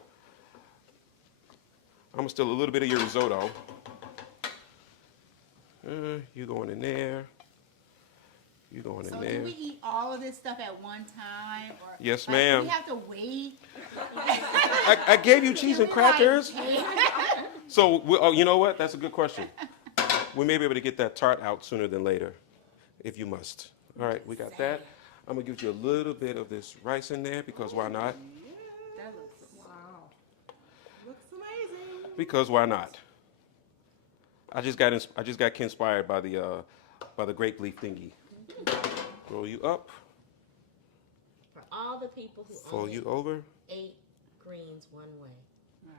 I'm going to steal a little bit of your risotto. You going in there. You going in So there. do we eat all of this stuff at one time? Or, Yes, like, ma'am. Do we have to wait? I gave you cheese and Can we, like, crackers. wait? So, oh, you know what? That's a good question. We may be able to get that tart out sooner than later, if you must. All right, we got that. I'm going to give you a little bit of this rice in there, because why not? That looks, wow. Looks amazing. Because why not? I just got inspired by the grape leaf thingy. Roll you up, For all the people who fold only you over. ate greens one way. Right.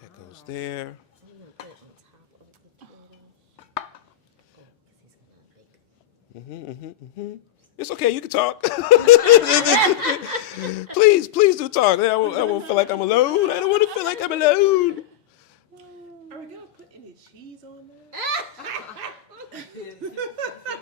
That goes there. I'm gonna put it on top of the potato. Oh, because he's gonna bake. It's okay, you can talk. Please do talk. I won't feel like I'm alone. I don't want to feel like I'm alone. Are we gonna put any cheese on there?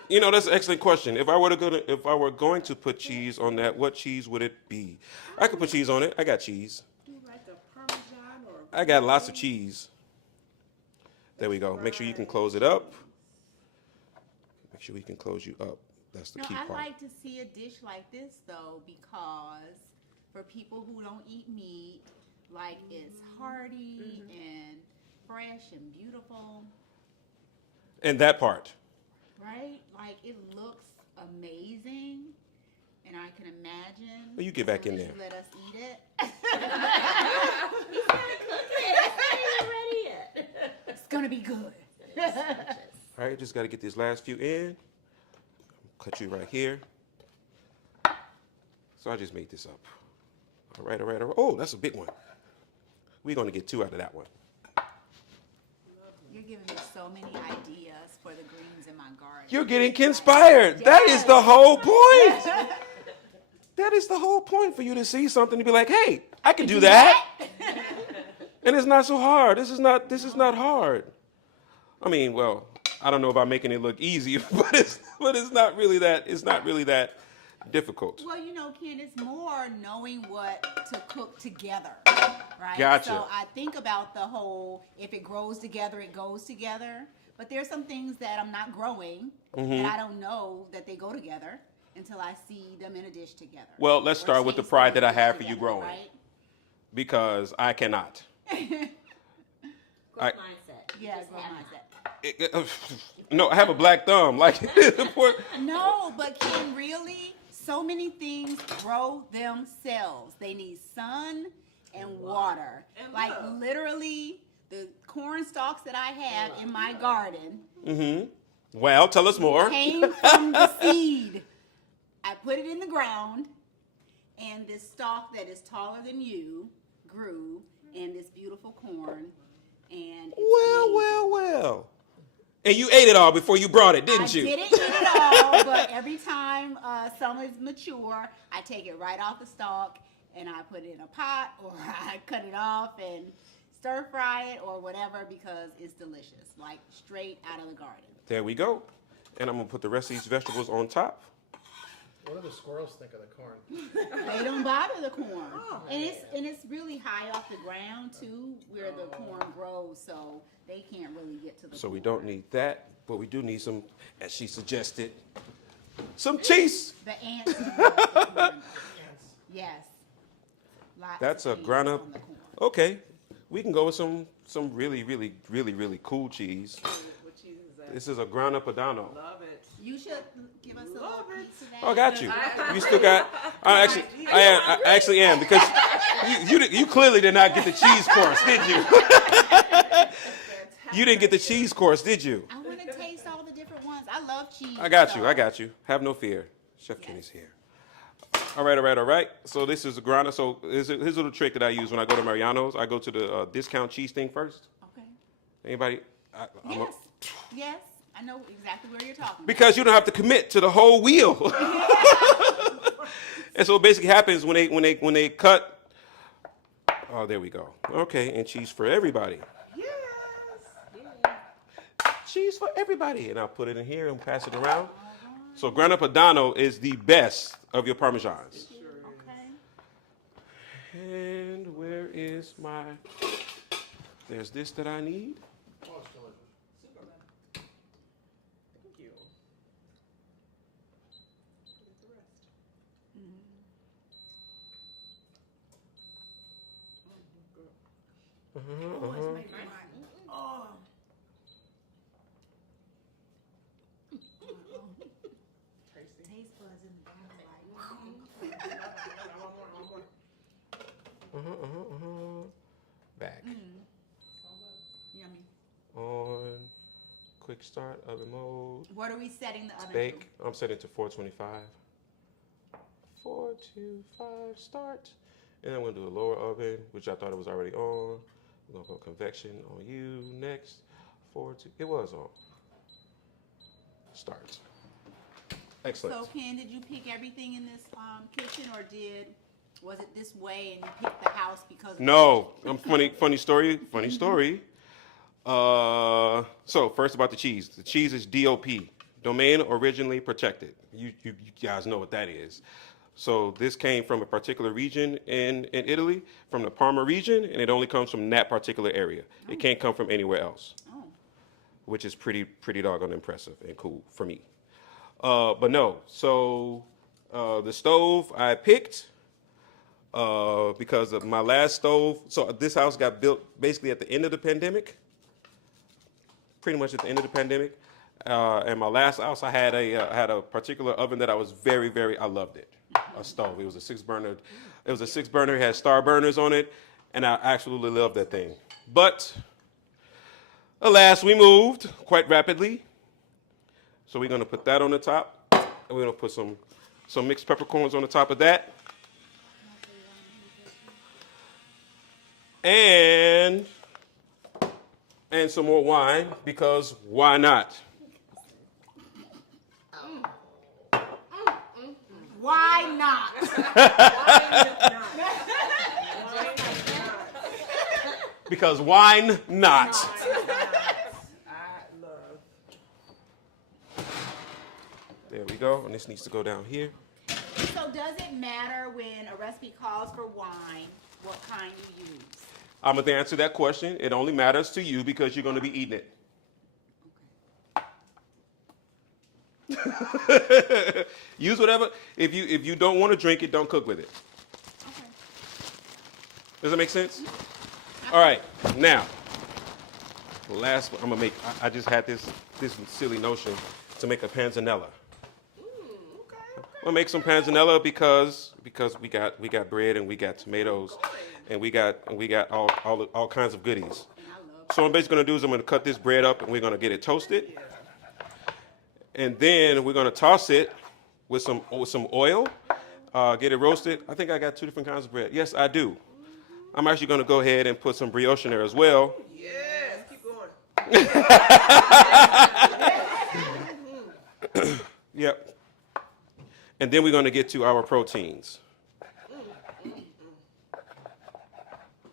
You know, that's an excellent question. If I were going to put cheese on that, what cheese would it be? I could put cheese on it. I got cheese. Do like a Parmesan or? I got lots of cheese. There we go. Make sure you can close it up. Make sure we can close you up. That's the No, key I part. like to see a dish like this though, because for people who don't eat meat, like it's hearty and fresh and beautiful, And that part. right? Like it looks amazing, and I can imagine. Well, you get back in you there. Let us eat it. He's not cooking. It's not even ready yet. It's gonna be good. All right, just got to get these last few in. Cut you right here. So I just made this up. All right. Oh, that's a big one. We're going to get 2 out of that one. You're giving me so many ideas for the greens in my garden. You're getting inspired. That is the whole point. That is the whole point, for you to see something and be like, hey, I can do that. And it's not so hard. This is not hard. I mean, well, I don't know about making it look easy, but it's not really that difficult. Well, you know, Ken, it's more knowing what to cook together, right? Gotcha. So I think about the whole, if it grows together, it goes together. But there's some things that I'm not growing that I don't know that they go together until I see them in a dish together. Well, let's Or start with the taste pride them that I in a have dish for you together, growing. right? Because I cannot. Growth mindset. You Yeah, just growth have mindset. No, I have a black thumb. Like, No, but Ken, really, so many things grow themselves. They need sun and water. And like love. literally, the corn stalks that I have in my garden well, tell us more. came from the seed. I put it in the ground, and this stalk that is taller than you grew in this beautiful corn. And it's amazing. Well. And you ate it all before you brought it, didn't you? I didn't eat it all, but every time some is mature, I take it right off the stalk and I put it in a pot, or I cut it off and stir fry it or whatever, because it's delicious, like straight out of the garden. There we go. And I'm going to put the rest of these vegetables on top. What do the squirrels think of the corn? They don't bother the corn, and it's really high off the ground too, where the corn grows, so they can't really get to the. So we corn. don't need that, but we do need some, as she suggested, some cheese. The ants. eat the corn. Yes. Lots That's of a ants ground up. on the corn. Okay, we can go with some really cool cheese. What cheese is that? This is a ground up Adano. Love it. You should give us a little Love it. piece of that. Oh, I got you. You still got. I actually am, because you clearly did not get the cheese course, did you? You didn't get the cheese course, did you? I want to taste all the different ones. I love cheese. I got so- you. Have no fear. Chef Kenny's here. All right. So this is a grana. So here's a little trick that I use when I go to Mariano's. I go to the discount cheese thing first. Okay. Anybody? I'm Yes. Yes, I know exactly where you're talking. Because you don't have to commit to the whole wheel. And so what basically happens when they cut. Oh, there we go. Okay, and cheese for everybody. Cheese for everybody. And I'll put it in here and pass it around. So Grana Padano is the best of your Parmesans. Okay. And where is my... There's this that I need. Taste buds in the back. Back. Yummy. On quick start oven mode. What are we setting the oven Bake. I'm setting it to 425. 425 start. And I'm going to do a lower oven, which I thought it was already on. We're going to go convection on you next. 4-2. It was on. Start. Excellent. So, Ken, did you pick everything in this kitchen, or was it this way and you picked the house because of No, funny story. So first about the cheese. The cheese is DOP, domain originally protected. You guys know what that is. So this came from a particular region in Italy, from the Parma region, and it only comes from that particular area. It can't come from anywhere else, which is pretty doggone impressive and cool for me. But no, so the stove I picked because of my last stove. So this house got built basically at the end of the pandemic, pretty much at the end of the pandemic. And my last house, I had a particular oven that I was I loved it. A stove. It was a 6-burner. It was a 6-burner. It had star burners on it, and I absolutely loved that thing. But alas, we moved quite rapidly. So we're gonna put that on the top, and we're gonna put some mixed peppercorns on the top of that, and some more wine, because why not? Why not? Because wine not? There we go, and this needs to go down here. So does it matter when a recipe calls for wine, what kind you use? I'm going to answer that question. It only matters to you because you're going to be eating it. Use whatever. If you don't want to drink it, don't cook with it. Okay. Does that make sense? All right. Now, last I'm gonna make. I just had this silly notion to make a panzanella. We'll make some panzanella because we got bread and we got tomatoes and we got all kinds of goodies. So what I'm basically gonna do is I'm gonna cut this bread up and we're gonna get it toasted. And then we're gonna toss it with some oil, get it roasted. I think I got 2 different kinds of bread. Yes, I do. I'm actually gonna go ahead and put some brioche in there as well. Yes, keep going. Yep. And then we're gonna get to our proteins.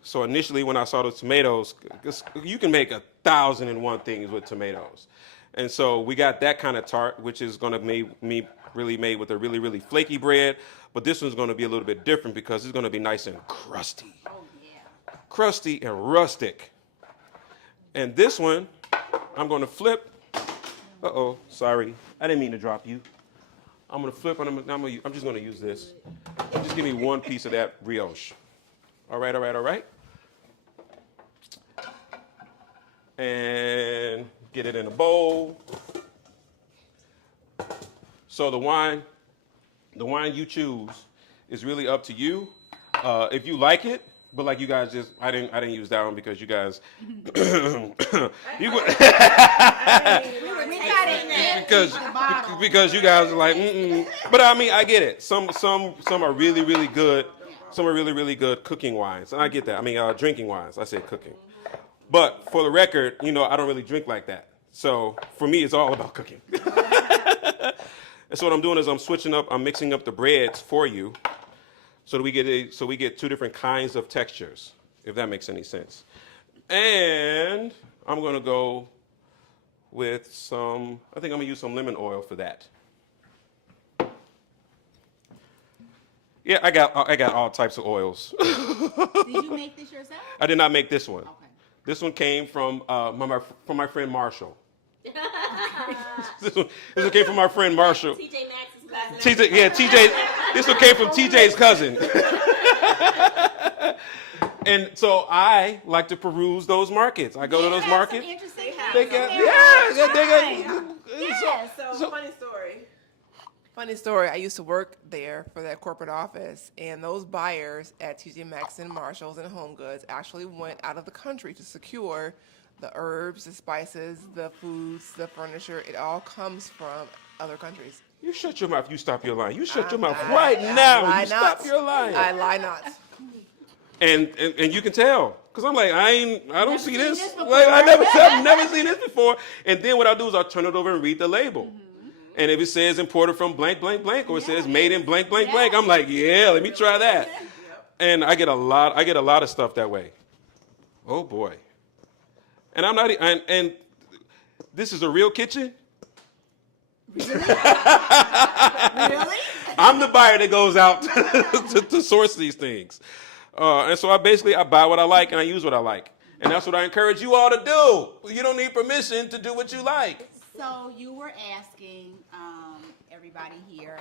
So initially when I saw the tomatoes, 'cause you can make 1,001 things with tomatoes. And so we got that kind of tart, which is going to be made with a really, really flaky bread. But this one's going to be a little bit different because it's going to be nice and crusty. Oh, yeah. Crusty and rustic. And this one, I'm going to flip. Uh-oh, sorry. I didn't mean to drop you. I'm going to flip, and I'm just going to use this. Just give me one piece of that brioche. All right, all right, all right. And get it in a bowl. So the wine you choose is really up to you. If you like it, but like you guys I didn't use that one because you guys, because you guys are like, But I mean, I get it. Some are really, really good. Some are really, really good cooking wines, and I get that. I mean, drinking wines. I say cooking. But for the record, I don't really drink like that. So for me, it's all about cooking. And so what I'm doing is I'm mixing up the breads for you, so that we get two different kinds of textures, if that makes any sense. And I'm gonna go with I think I'm gonna use some lemon oil for that. Yeah, I got all types of oils. Did you make this yourself? I did not make this one. Okay. This one came from my friend Marshall. This one came from my friend Marshall. TJ Maxx's cousin. TJ. This one came from TJ's cousin. And so I like to peruse those markets. I go to those markets. Interesting. They got So funny story. I used to work there for that corporate office, and those buyers at TJ Maxx and Marshalls and Home Goods actually went out of the country to secure the herbs, the spices, the foods, the furniture. It all comes from other countries. You shut your mouth. You stop your line. You shut your mouth right now. You stop your line. I lie not. And you can tell, because I'm like, I don't see this. this before. Like, I've never seen this before. And then what I'll do is I'll turn it over and read the label. Mm-hmm. And if it says imported from blank, blank, blank, or it says made in blank, blank, blank, I'm like, yeah, let me try that. And I get a lot of stuff that way. Oh boy. And I'm not, and this is a real kitchen. Really? I'm the buyer that goes out to source these things. And so I buy what I like and I use what I like. And that's what I encourage you all to do. You don't need permission to do what you like. So you were asking everybody here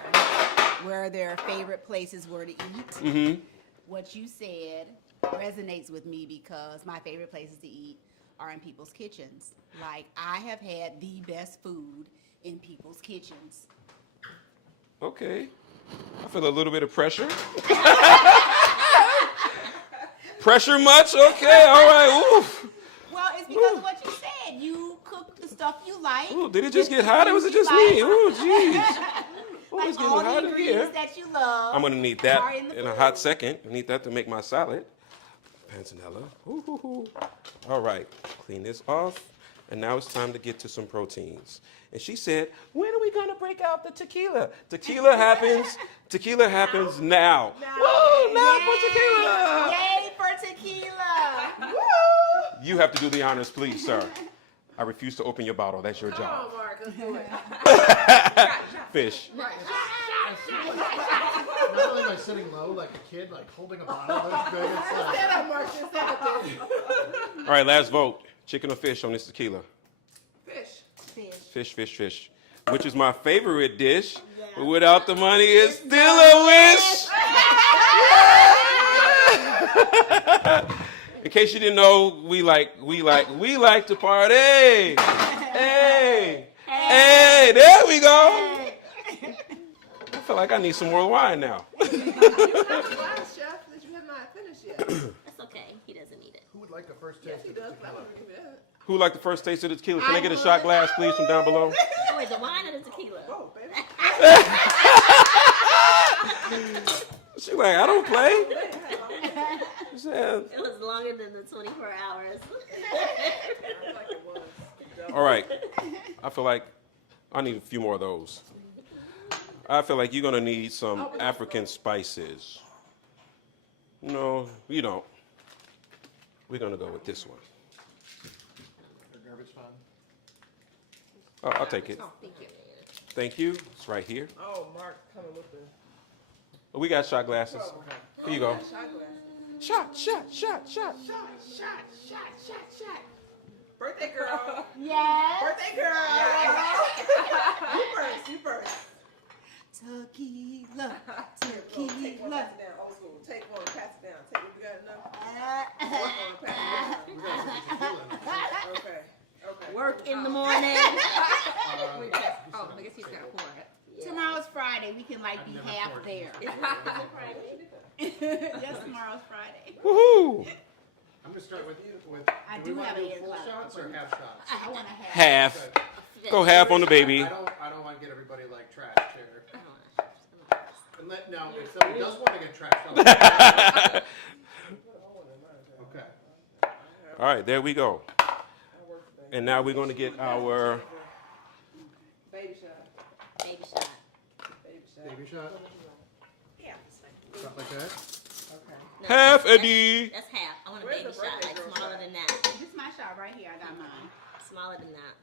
where their favorite places were to eat. Mm-hmm. What you said resonates with me because my favorite places to eat are in people's kitchens. Like, I have had the best food in people's kitchens. Okay. I feel a little bit of pressure. Pressure much? Okay, all right. Oof. Well, it's because of what you said. You cook the stuff you like. Ooh, did it just get hot or was it You just me? like. Ooh, jeez. Oh, Like it's all getting the hot in here. ingredients that you love. I'm going to need that are in the in a food. hot second. I need that to make my salad. Panzanella. Ooh, hoo, hoo. All right, clean this off. And now it's time to get to some proteins. And she said, when are we going to break out the tequila? Tequila happens now. Woo, now for tequila. Yay for tequila. Woo. You have to do the honors, please, sir. I refuse to open your bottle. That's your job. Oh, Mark, let's do it. Fish. Not only am I sitting low like a kid, like holding a bottle this big, it's like, Stand up, Mark. Just stand up there. All right, last vote. Chicken or fish on this tequila? Fish. Fish. Which is my favorite dish. But without the money, it's still a wish. In case you didn't know, we like to party. Hey, there we go. I feel like I need some more wine now. Why, Chef, that you have not finished yet? That's okay. He doesn't need it. who would like a first taste He of the does, but I tequila? wouldn't give you that. Who would like the first taste of the tequila? Can I get a shot glass, please, from down below? Oh, wait, the wine or the tequila? Oh, baby. She's like, I don't play. She said, It was longer than the 24 hours. all right. I feel like I need a few more of those. I feel like you're going to need some African spices. No, you don't. We're going to go with this one. The garbage fund? Oh, I'll take it. Thank you. Thank you. It's right here. Oh, Mark coming with the Oh, we got shot glasses. Here you go. shot glass. Shot. Birthday girl. Yes. Birthday girl. You first. Tequila. Take one, Tequila. pass it down. Old school. Take one, pass it down. Take it. You got enough? Work on it, pass it down. Okay. Work in the morning. Oh, I guess he's got to pour it. Tomorrow's Friday. We can like be half there. Yes, tomorrow's Friday. Woohoo! I'm going to start with you. I Do do we want have to do a full lot of shots or half shots? I want to have. Half. Go half on the baby. I don't want to get everybody like trash chair. And now, if somebody does want to get trash, okay. All right, there we go. And now we're going to get our Baby shot. Baby shot. Baby shot. Baby shot? Yeah. Something like that? Okay. No, half that's- Eddie. That's half. I want a Where's baby the shot, birthday like girl smaller shot? than that. This is my shot right here. I got mine. Smaller than that.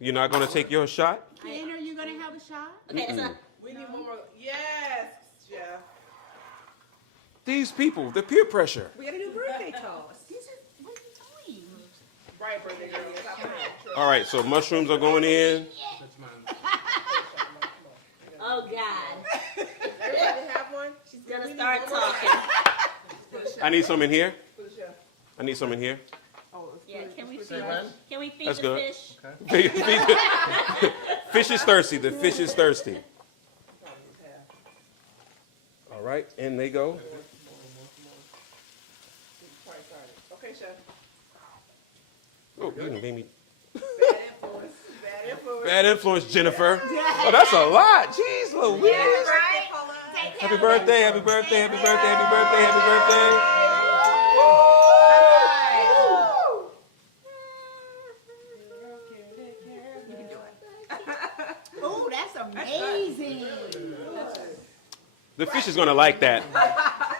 You're not going to take your shot? Ken, are you gonna have a shot? Okay, so We need one more. Yes, Jeff. These people, the peer pressure. We gotta do birthday toast. This is what are you doing? Right, birthday girl. Yes, I put it in the truck. All right, so mushrooms are going in. That's mine. oh god, Everybody have one? she's gonna start talking. I need some in here. For the chef. I need some in here. Oh, it's Yeah, can we Say feed? when? Can we feed That's the good. fish? Fish is thirsty. The fish is thirsty. All right, in they go. Okay, chef. Oh, you done made me. Bad influence. Bad influence. Bad influence, Jennifer. Oh, that's a lot. Jeez Louise. Happy birthday, happy birthday, happy birthday, happy birthday, happy birthday. Oh, that's amazing. The fish is going to like that.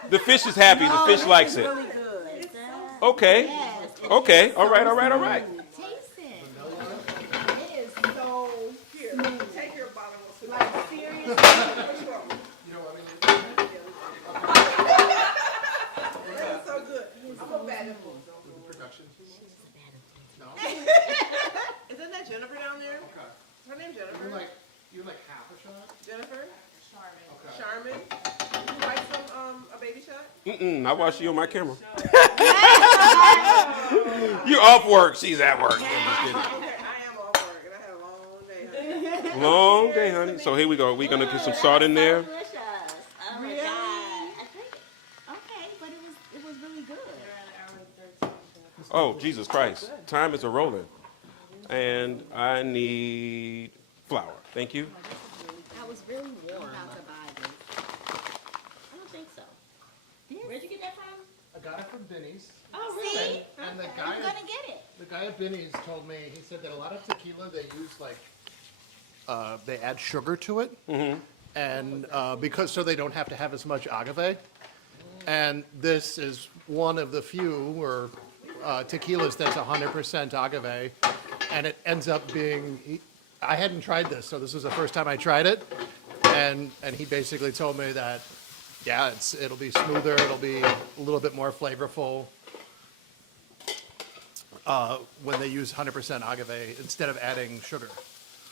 The fish is happy. The fish likes it. Really good. Okay. Yes. Okay. All right, all right, all right. Taste it. It is so Here, take your bottle of soup. like seriously. That's so good. I'm a bad influence. Production? No? Isn't that Jennifer down there? Her name's Jennifer. You like half a shot? Jennifer? Okay. Charmin? Would you like some, a baby shot? I watch you on my camera. You off work. She's at work. I'm just Okay, I am off work and I had a long day, honey. kidding. Long day, honey. So here we go. We're going to get some salt in there. Delicious. Oh my Really? god. I think Okay, but it was really good. Oh, Jesus Christ. Time is a-rolling. And I need flour. Thank you. that was really I'm warm. about to buy this. I don't think so. Where'd you get that from? I got it from Binny's. Oh really? And the I'm guy, gonna get it. the guy at Binny's told me, he said that a lot of tequila, they use like, they add sugar to it. And because, so they don't have to have as much agave. And this is one of the few where tequilas that's 100% agave. And it ends up being, I hadn't tried this, so this was the first time I tried it. And he basically told me that, yeah, it'll be smoother, it'll be a little bit more flavorful when they use 100% agave instead of adding sugar.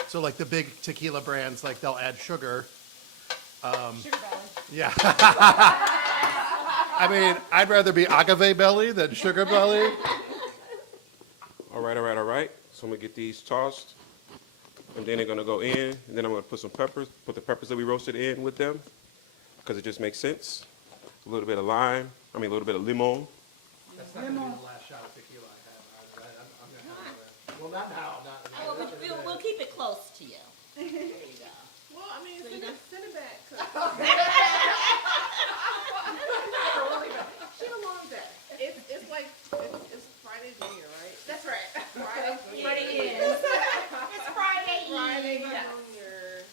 So like the big tequila brands, like they'll add sugar. Sugar Valley. Yeah. I mean, I'd rather be agave belly than sugar belly. All right, all right, all right. So I'm going to get these tossed. And then they're going to go in. And then I'm going to put some peppers, put the peppers that we roasted in with them. Because it just makes sense. A little bit of lime. I mean, a little bit of limon. That's not gonna be the last shot of tequila I have. I'm gonna have it. Well, not now, not. Oh, we'll keep it close to you. There you go. Well, I mean, So send you it, send it back. 'Cause- She don't want that. It's like, it's Friday Junior, right? That's right. Friday Junior. It is. It's Friday Eve. Friday Junior.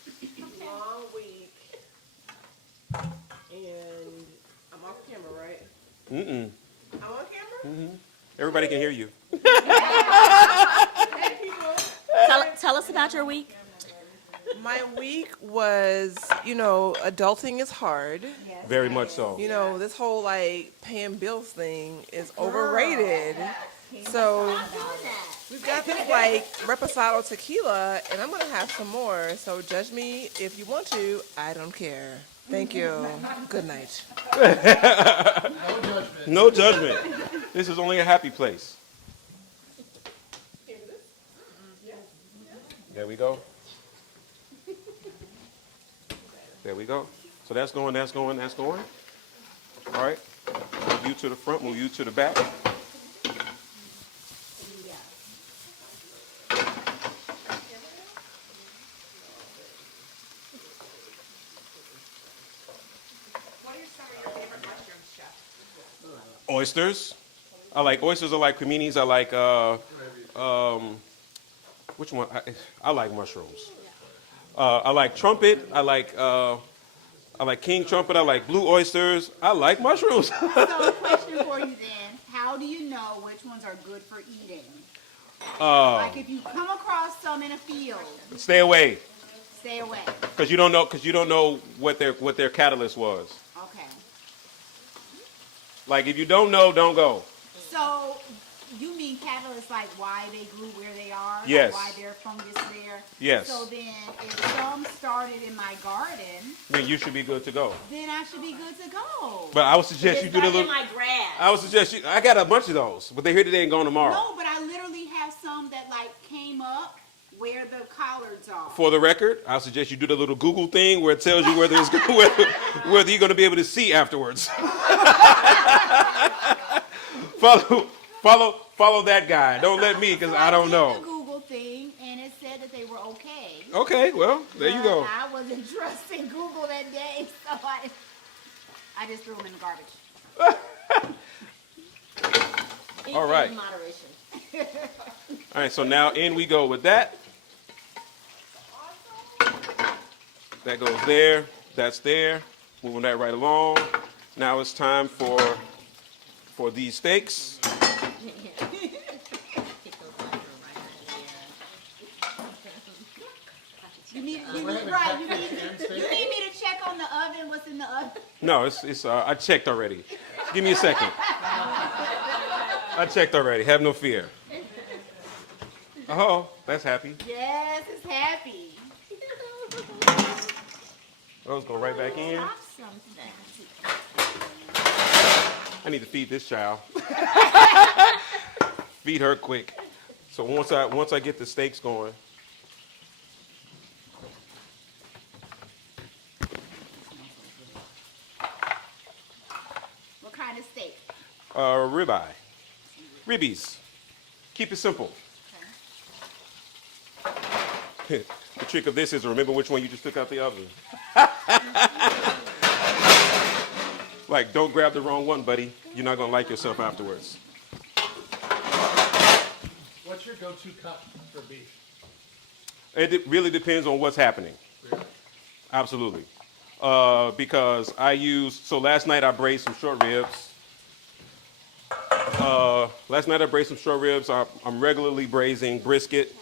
Long week. And I'm off camera, right? Mm-mm. I'm on camera? Everybody can hear you. Hey, people. Tell us about your week. My week was, adulting is hard. Very much so. This whole like paying bills thing is overrated. So we've got this like reposado tequila, and I'm gonna have some more. So judge me if you want to. I don't care. Thank you. Good night. No judgment. No judgment. This is only a happy place. There we go. There we go. So that's going, that's going, that's going. All right. Move you to the front, move you to the back. What are some of your favorite mushrooms, Chef? Oysters. I like oysters. I like creminis. I like Which one? I like mushrooms. I like trumpet. I like king trumpet. I like blue oysters. I like mushrooms. So a question for you then. How do you know which ones are good for eating? Like if you come across some in a field, Stay away, stay away. because you don't know. Because you don't know what their catalyst was. Okay. Like if you don't know, don't go. So you mean catalyst like why they grew where they are? Like Yes. why their fungus there? Yes. So then if some started in my garden, Then you should be good to go. then I should be good to go. But I would suggest you It's do the not in little. my grass. I would suggest you. I got a bunch of those, but they're here today and gone tomorrow. No, but I literally have some that like came up where the collards are. For the record, I would suggest you do the little Google thing where it tells you whether it's whether you're going to be able to see afterwards. Follow that guy. Don't let me, because I don't did the know. Google thing, and it said that they were okay. Okay, well, there you go. I wasn't trusting Google that day, so I just threw them in the garbage. Eat All right. in moderation. All right, so now in we go with that. That goes there. That's there. Moving that right along. Now it's time for these steaks. You need me to check on the oven. What's in the oven? No, it's I checked already. Give me a second. I checked already. Have no fear. Oh, that's happy. Yes, it's happy. Those go right back in. Drop something. I need to feed this child. Feed her quick. So once I get the steaks going. What kind of steak? Ribeye. Ribbies. Keep it simple. The trick of this is remember which one you just took out the oven. Like, don't grab the wrong one, buddy. You're not going to like yourself afterwards. What's your go-to cut for beef? Really depends on what's happening. Really? Absolutely. Because so last night I braised some short ribs. I'm regularly braising brisket,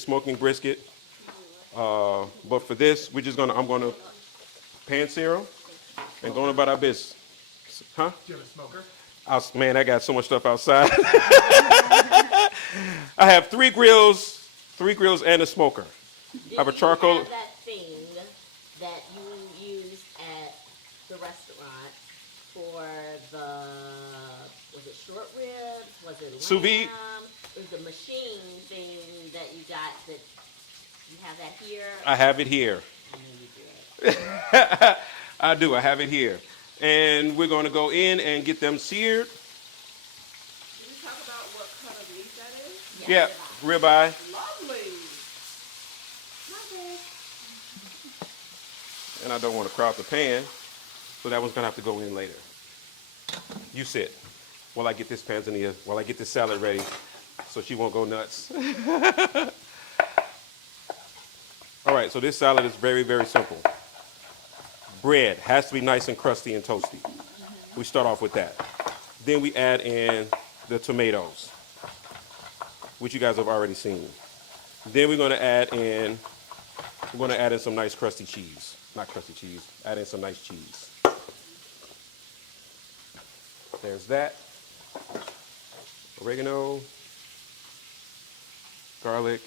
smoking brisket. But for this, I'm gonna pan sear and going about our business. Huh? Do you have a smoker? Man, I got so much stuff outside. I have three grills and a smoker. Do I have a you charcoal. have that thing that you use at the restaurant for was it short ribs? Was it Sous vide? lamb? It was the machine thing that you got that you have that here? I have it here. I know you do. I do. I have it here. And we're going to go in and get them seared. Did we talk about what cut of meat that is? Yeah, ribeye. Lovely. And I don't want to crowd the pan, so that one's going to have to go in later. You sit while I get this while I get this salad ready so she won't go nuts. All right, so this salad is very, very simple. Bread has to be nice and crusty and toasty. We start off with that. Then we add in the tomatoes, which you guys have already seen. Then we're going to add in some nice crusty cheese. Not crusty cheese, add in some nice cheese. There's that. Oregano, garlic.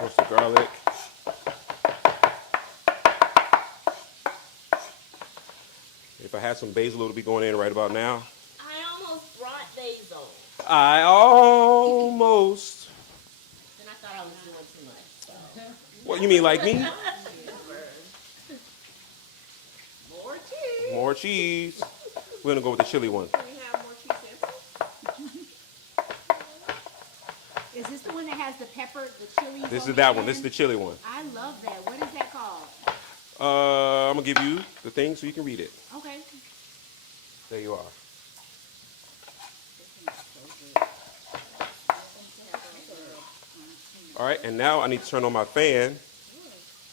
Roasted garlic. If I had some basil, it would be going in right about now. I almost brought basil, I almost. and I thought I was doing too much. So. What, you mean like me? More cheese. More cheese. We're gonna go with the chili one. Can we have more cheese samples? Is this the one that has the pepper, the chili? This is that one. This is the chili one. I love that. What is that ccalled? I'm gonna give you the thing so you can read it. Okay. There you are. All right, and now I need to turn on my fan.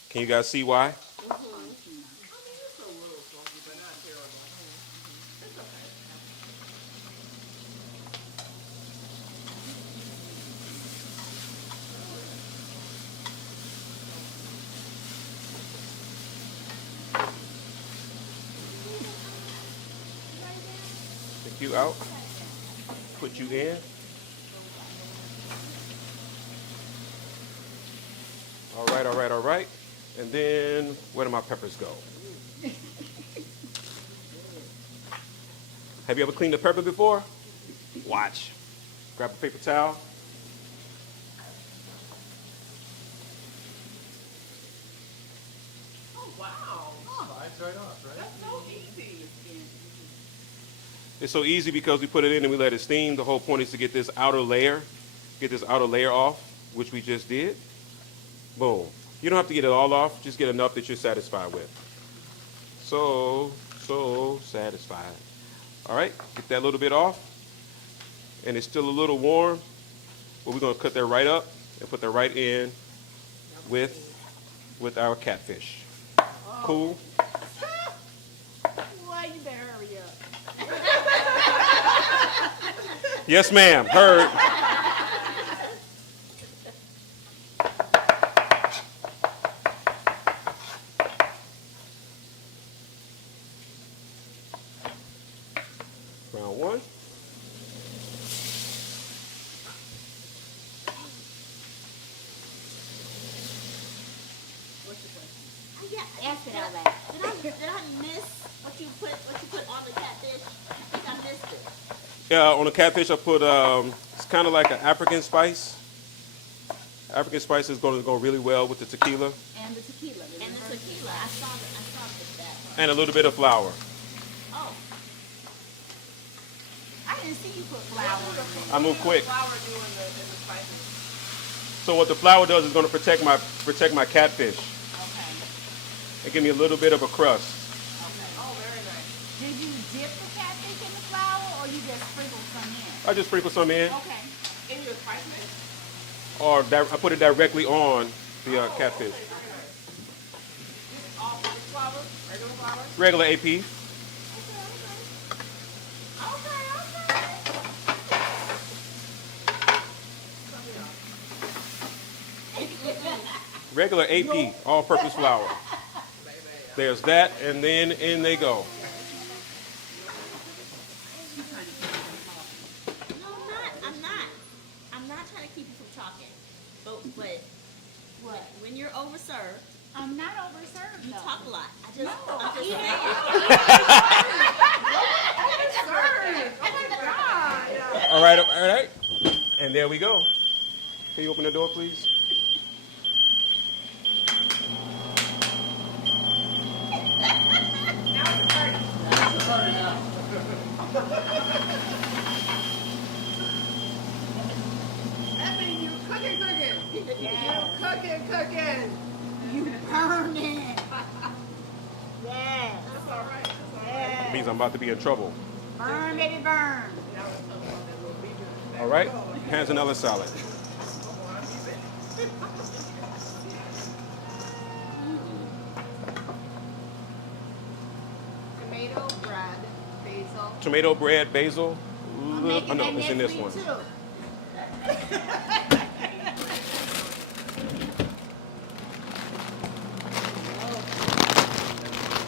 Can you guys see why? Take you out, put you in. All right, all right, all right. And then where do my peppers go? Have you ever cleaned a pepper before? Watch. Grab a paper towel. Oh, wow. Slides right off, right? That's so easy. It's so easy because we put it in and we let it steam. The whole point is to get this outer layer off, which we just did. Boom. You don't have to get it all off, just get enough that you're satisfied with. So satisfied. All right, get that little bit off. And it's still a little warm, but we're gonna cut that right up and put that right in with our catfish. Cool? Why you better hurry up? Yes, ma'am, heard. Round one. Ask it out loud. Did I miss what you put on the catfish? I think I missed it. Yeah, on the catfish I put, it's kind of like an African spice. African spice is going to go really well with the tequila. And the tequila. And the tequila. I saw that. And a little bit of flour. Oh, I didn't see you put flour in there. I move quick. Flour doing the spices. So what the flour does is going to protect my catfish Okay. and give me a little bit of a crust. Oh, very nice. Did you dip the catfish in the flour or you just sprinkled some in? I just sprinkle some in, Okay. In your spice mix? or I put it directly on the catfish. All purpose flour? Regular flour? Regular AP. Okay. Regular AP, all-purpose flour. There's that, and then in they go. no, I'm not trying to keep you from talking. But What? when you're overserved, I'm not overserved you though. talk a lot. I'm just saying. Oh my God. All right, all right. And there we go. Can you open the door, please? That means you cooking. Yeah. You cooking. You burning. Yes. That's all right. That's all right. Yes. Means I'm about to be in trouble. Burn, baby, burn. All right, hands another salad. Tomato, bread, basil. Tomato bread, basil. I'm Oh making no, that it's in next this week, one. too.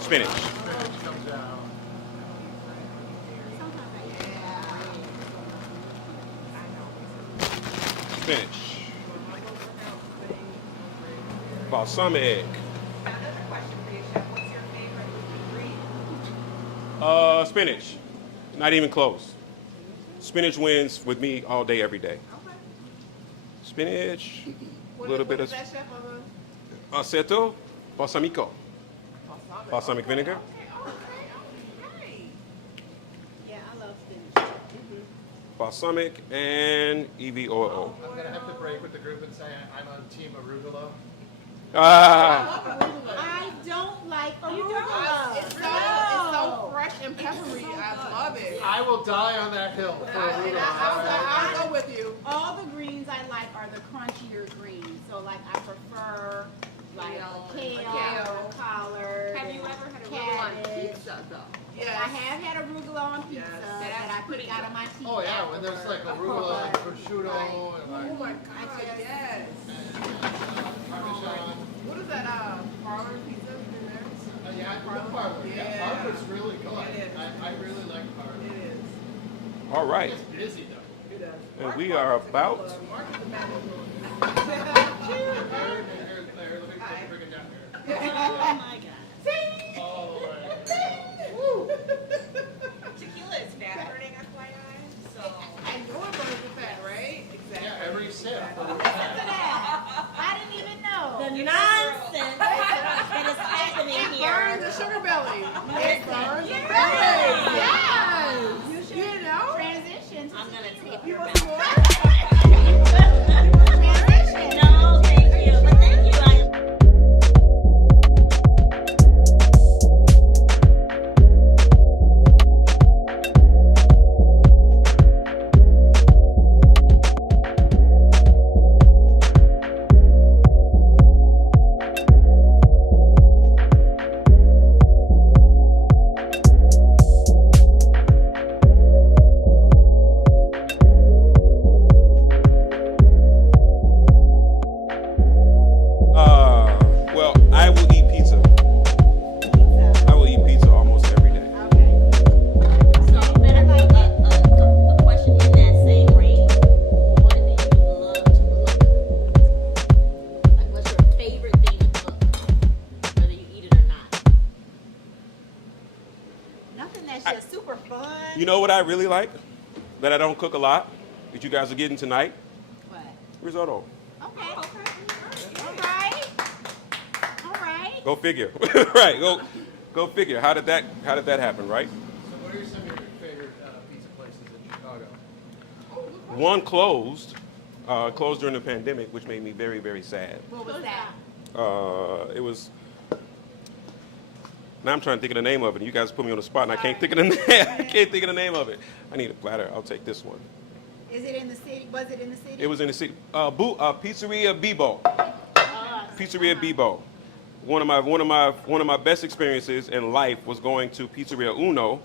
Spinach. Spinach comes out. Spinach. Balsamic. Spinach. Not even close. Spinach wins with me all day, every day. Spinach. A little bit of That chef on the aceto, balsamico. Balsamic vinegar. Okay. Yeah, I love spinach. Balsamic and EVOO. I'm gonna have to break with the group and say I'm on team arugula. Ah, I don't like arugula. It's so fresh and peppery. I love it. I will die on that hill for arugula. I'll go with you. All the greens I like are the crunchier greens. So like I prefer like kale, collard. Have you ever had arugula on pizza though? Yes. I have had arugula on pizza that I picked out of my teeth. Oh yeah, when there's like arugula and prosciutto and Oh like my God, yes. Parmesan. What is that, parlor pizza in there? Yeah, I love parlor. Yeah, Yeah. parlor's really good. It is. I really like parlor. It is. all right. It's busy though. It does. And we are about. Mark is the man of the Here, let me bring it down here. Oh my God. All the way. Tequila is fat burning, FYI. So And your burns the fat, right? Exactly. Yeah, every sip. I didn't even know. The nonsense that is happening Burns here. the sugar belly. It burns the Yeah. belly. Yes. You should You know? transition to I'm gonna take You your want back. some more? transition. No, thank you. But thank you. Well, I will eat pizza. I will eat pizza almost every day. So, but I like a question in that same range. What do you love to cook? Like, what's your favorite thing to cook? Whether you eat it or not. Nothing that's just super fun. You know what I really like? That I don't cook a lot. That you guys are getting tonight? What? Risotto. Okay. All right. All right. Go figure. Right. Go figure. How did that happen? Right. So what are some of your favorite pizza places in Chicago? One closed during the pandemic, which made me very, very sad. What was that? It was. Now I'm trying to think of the name of it. You guys put me on the spot, and I can't think of the name. I can't think of the name of it. I need a platter. I'll take this one. Is it in the city? Was it in the city? It was in the city. Pizzeria Bibo. Pizzeria Bibo. One of my best experiences in life was going to Pizzeria Uno,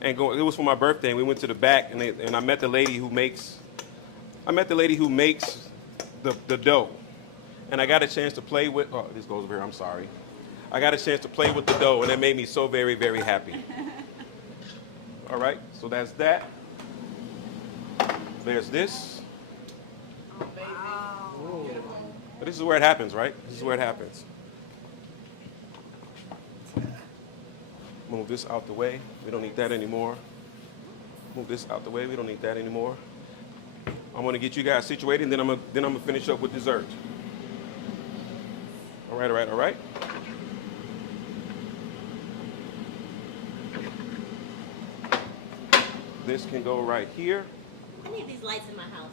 and it was for my birthday. And we went to the back, and I met the lady who makes. The dough, and I got a chance to play with. Oh, this goes over here. I'm sorry. I got a chance to play with the dough, and it made me so very, very happy. All right, so that's that. There's this. But this is where it happens, right? This is where it happens. Move this out the way. We don't need that anymore. Move this out the way. We don't need that anymore. I'm gonna get you guys situated, and then I'm gonna finish up with dessert. All right, all right, all right. This can go right here. I need these lights in my house.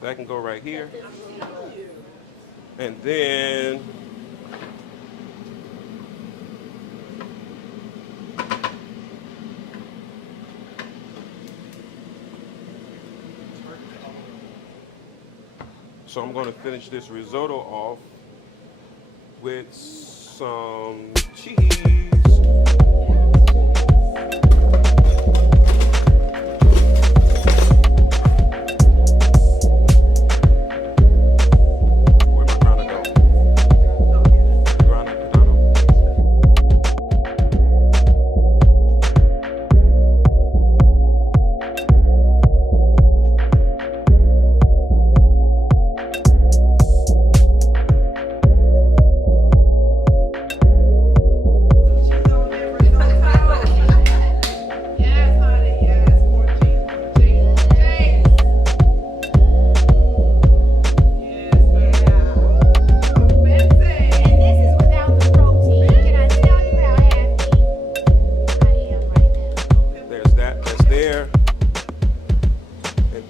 That can go right here. And then so I'm going to finish this risotto off with some cheese.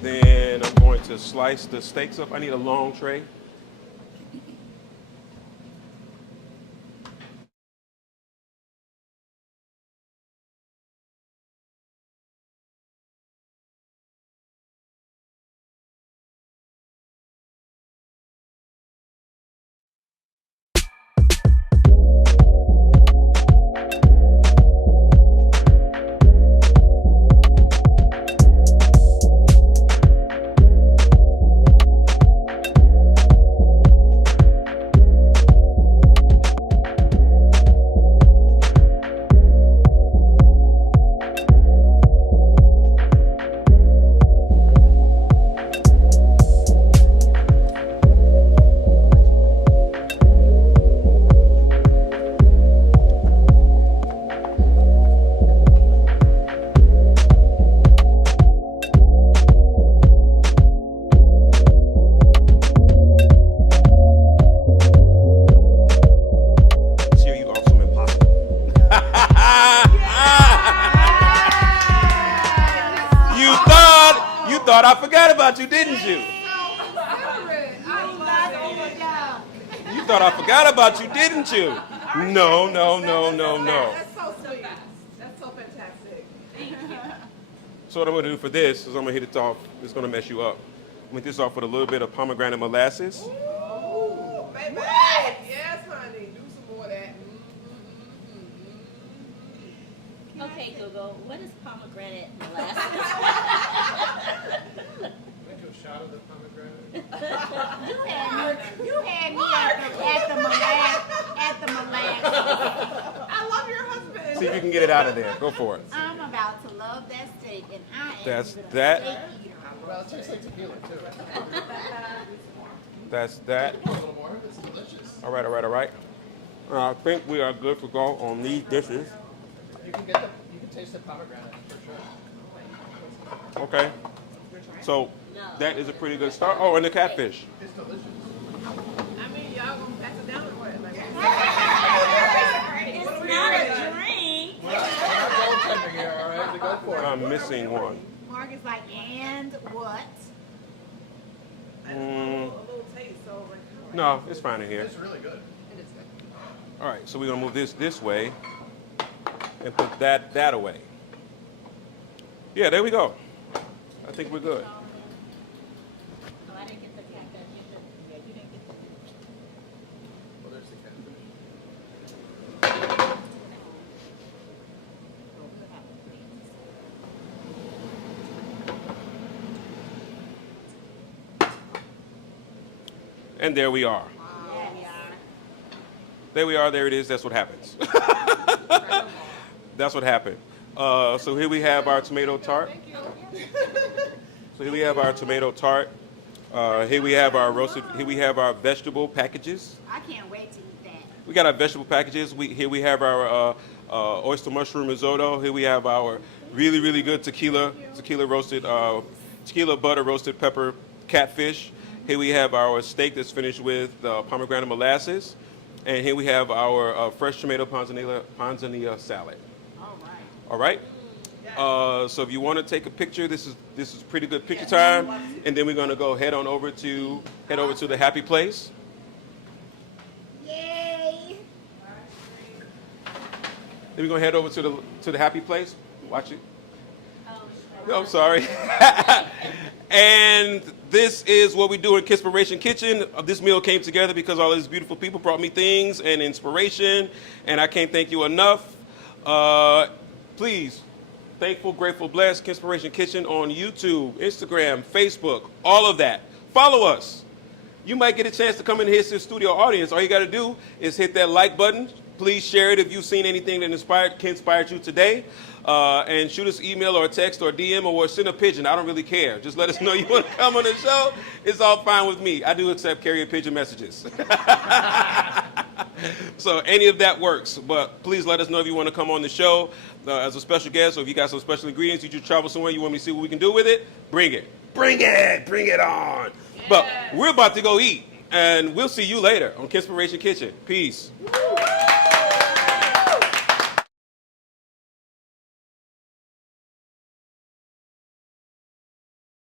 Then I'm going going to slice the steaks up. I need a long tray. Cheer, you awesome impossible. You thought I forgot about you, didn't you? You thought I forgot about you, didn't you? No. That's so sweet. That's so fantastic. So what I'm gonna do for this is I'm gonna hit it off. It's gonna mess you up. I'm gonna hit this off with a little bit of pomegranate molasses. Ooh, baby. Yes, honey. Do some more of that. Okay, Google, what is pomegranate molasses? Make a shot of the pomegranate. You had me at the molasses. I love your husband. See if you can get it out of there. Go for it. I'm about to love that steak, and I am That's even a that. steak eater. Well, it tastes like tequila too. That's that. A little more. It's delicious. All right. I think we are good to go on these dishes. You can taste the pomegranate for sure. Okay. So that is a pretty good start. Oh, and the catfish. It's delicious. I mean, y'all gonna pass it down or what? Like, It's not a drink. Well, goaltender here, all right? So go for it. I'm missing one. Mark is like, and what? a little taste, so like, No, it's fine in here. It's really good. All right, so we're gonna move this way and put that away. Yeah, there we go. I think we're good. Oh, I didn't get the catfish. Yeah, you didn't get the Well, there's the catfish. And there we are. There we are. There it is. That's what happens. That's what happened. So here we have our tomato tart. So here we have our tomato tart. Here we have our roasted. Here we have our vegetable packages. I can't wait to eat that. We got our vegetable packages. Here we have our oyster mushroom risotto. Here we have our really good tequila roasted, tequila butter roasted pepper catfish. Here we have our steak that's finished with pomegranate molasses. And here we have our fresh tomato panzanilla salad. All right. So if you want to take a picture, this is pretty good picture time. And then we're gonna go head over to the happy place. Yay! Then we're gonna head over to the happy place. Watch it. No, I'm sorry. And this is what we do in Kenspiration Kitchen. This meal came together because all these beautiful people brought me things and inspiration, and I can't thank you enough. Please, thankful, grateful, blessed, Kenspiration Kitchen on YouTube, Instagram, Facebook, all of that. Follow us. You might get a chance to come in here to the studio audience. All you got to do is hit that like button. Please share it if you've seen anything that inspired you today. And shoot us email or a text or DM or send a pigeon. I don't really care. Just let us know you want to come on the show. It's all fine with me. I do accept carrier pigeon messages. So any of that works. But please let us know if you want to come on the show as a special guest, or if you got some special ingredients, you just travel somewhere, you want me to see what we can do with it, bring it. Bring it on. But we're about to go eat. And we'll see you later on Kenspiration Kitchen. Peace.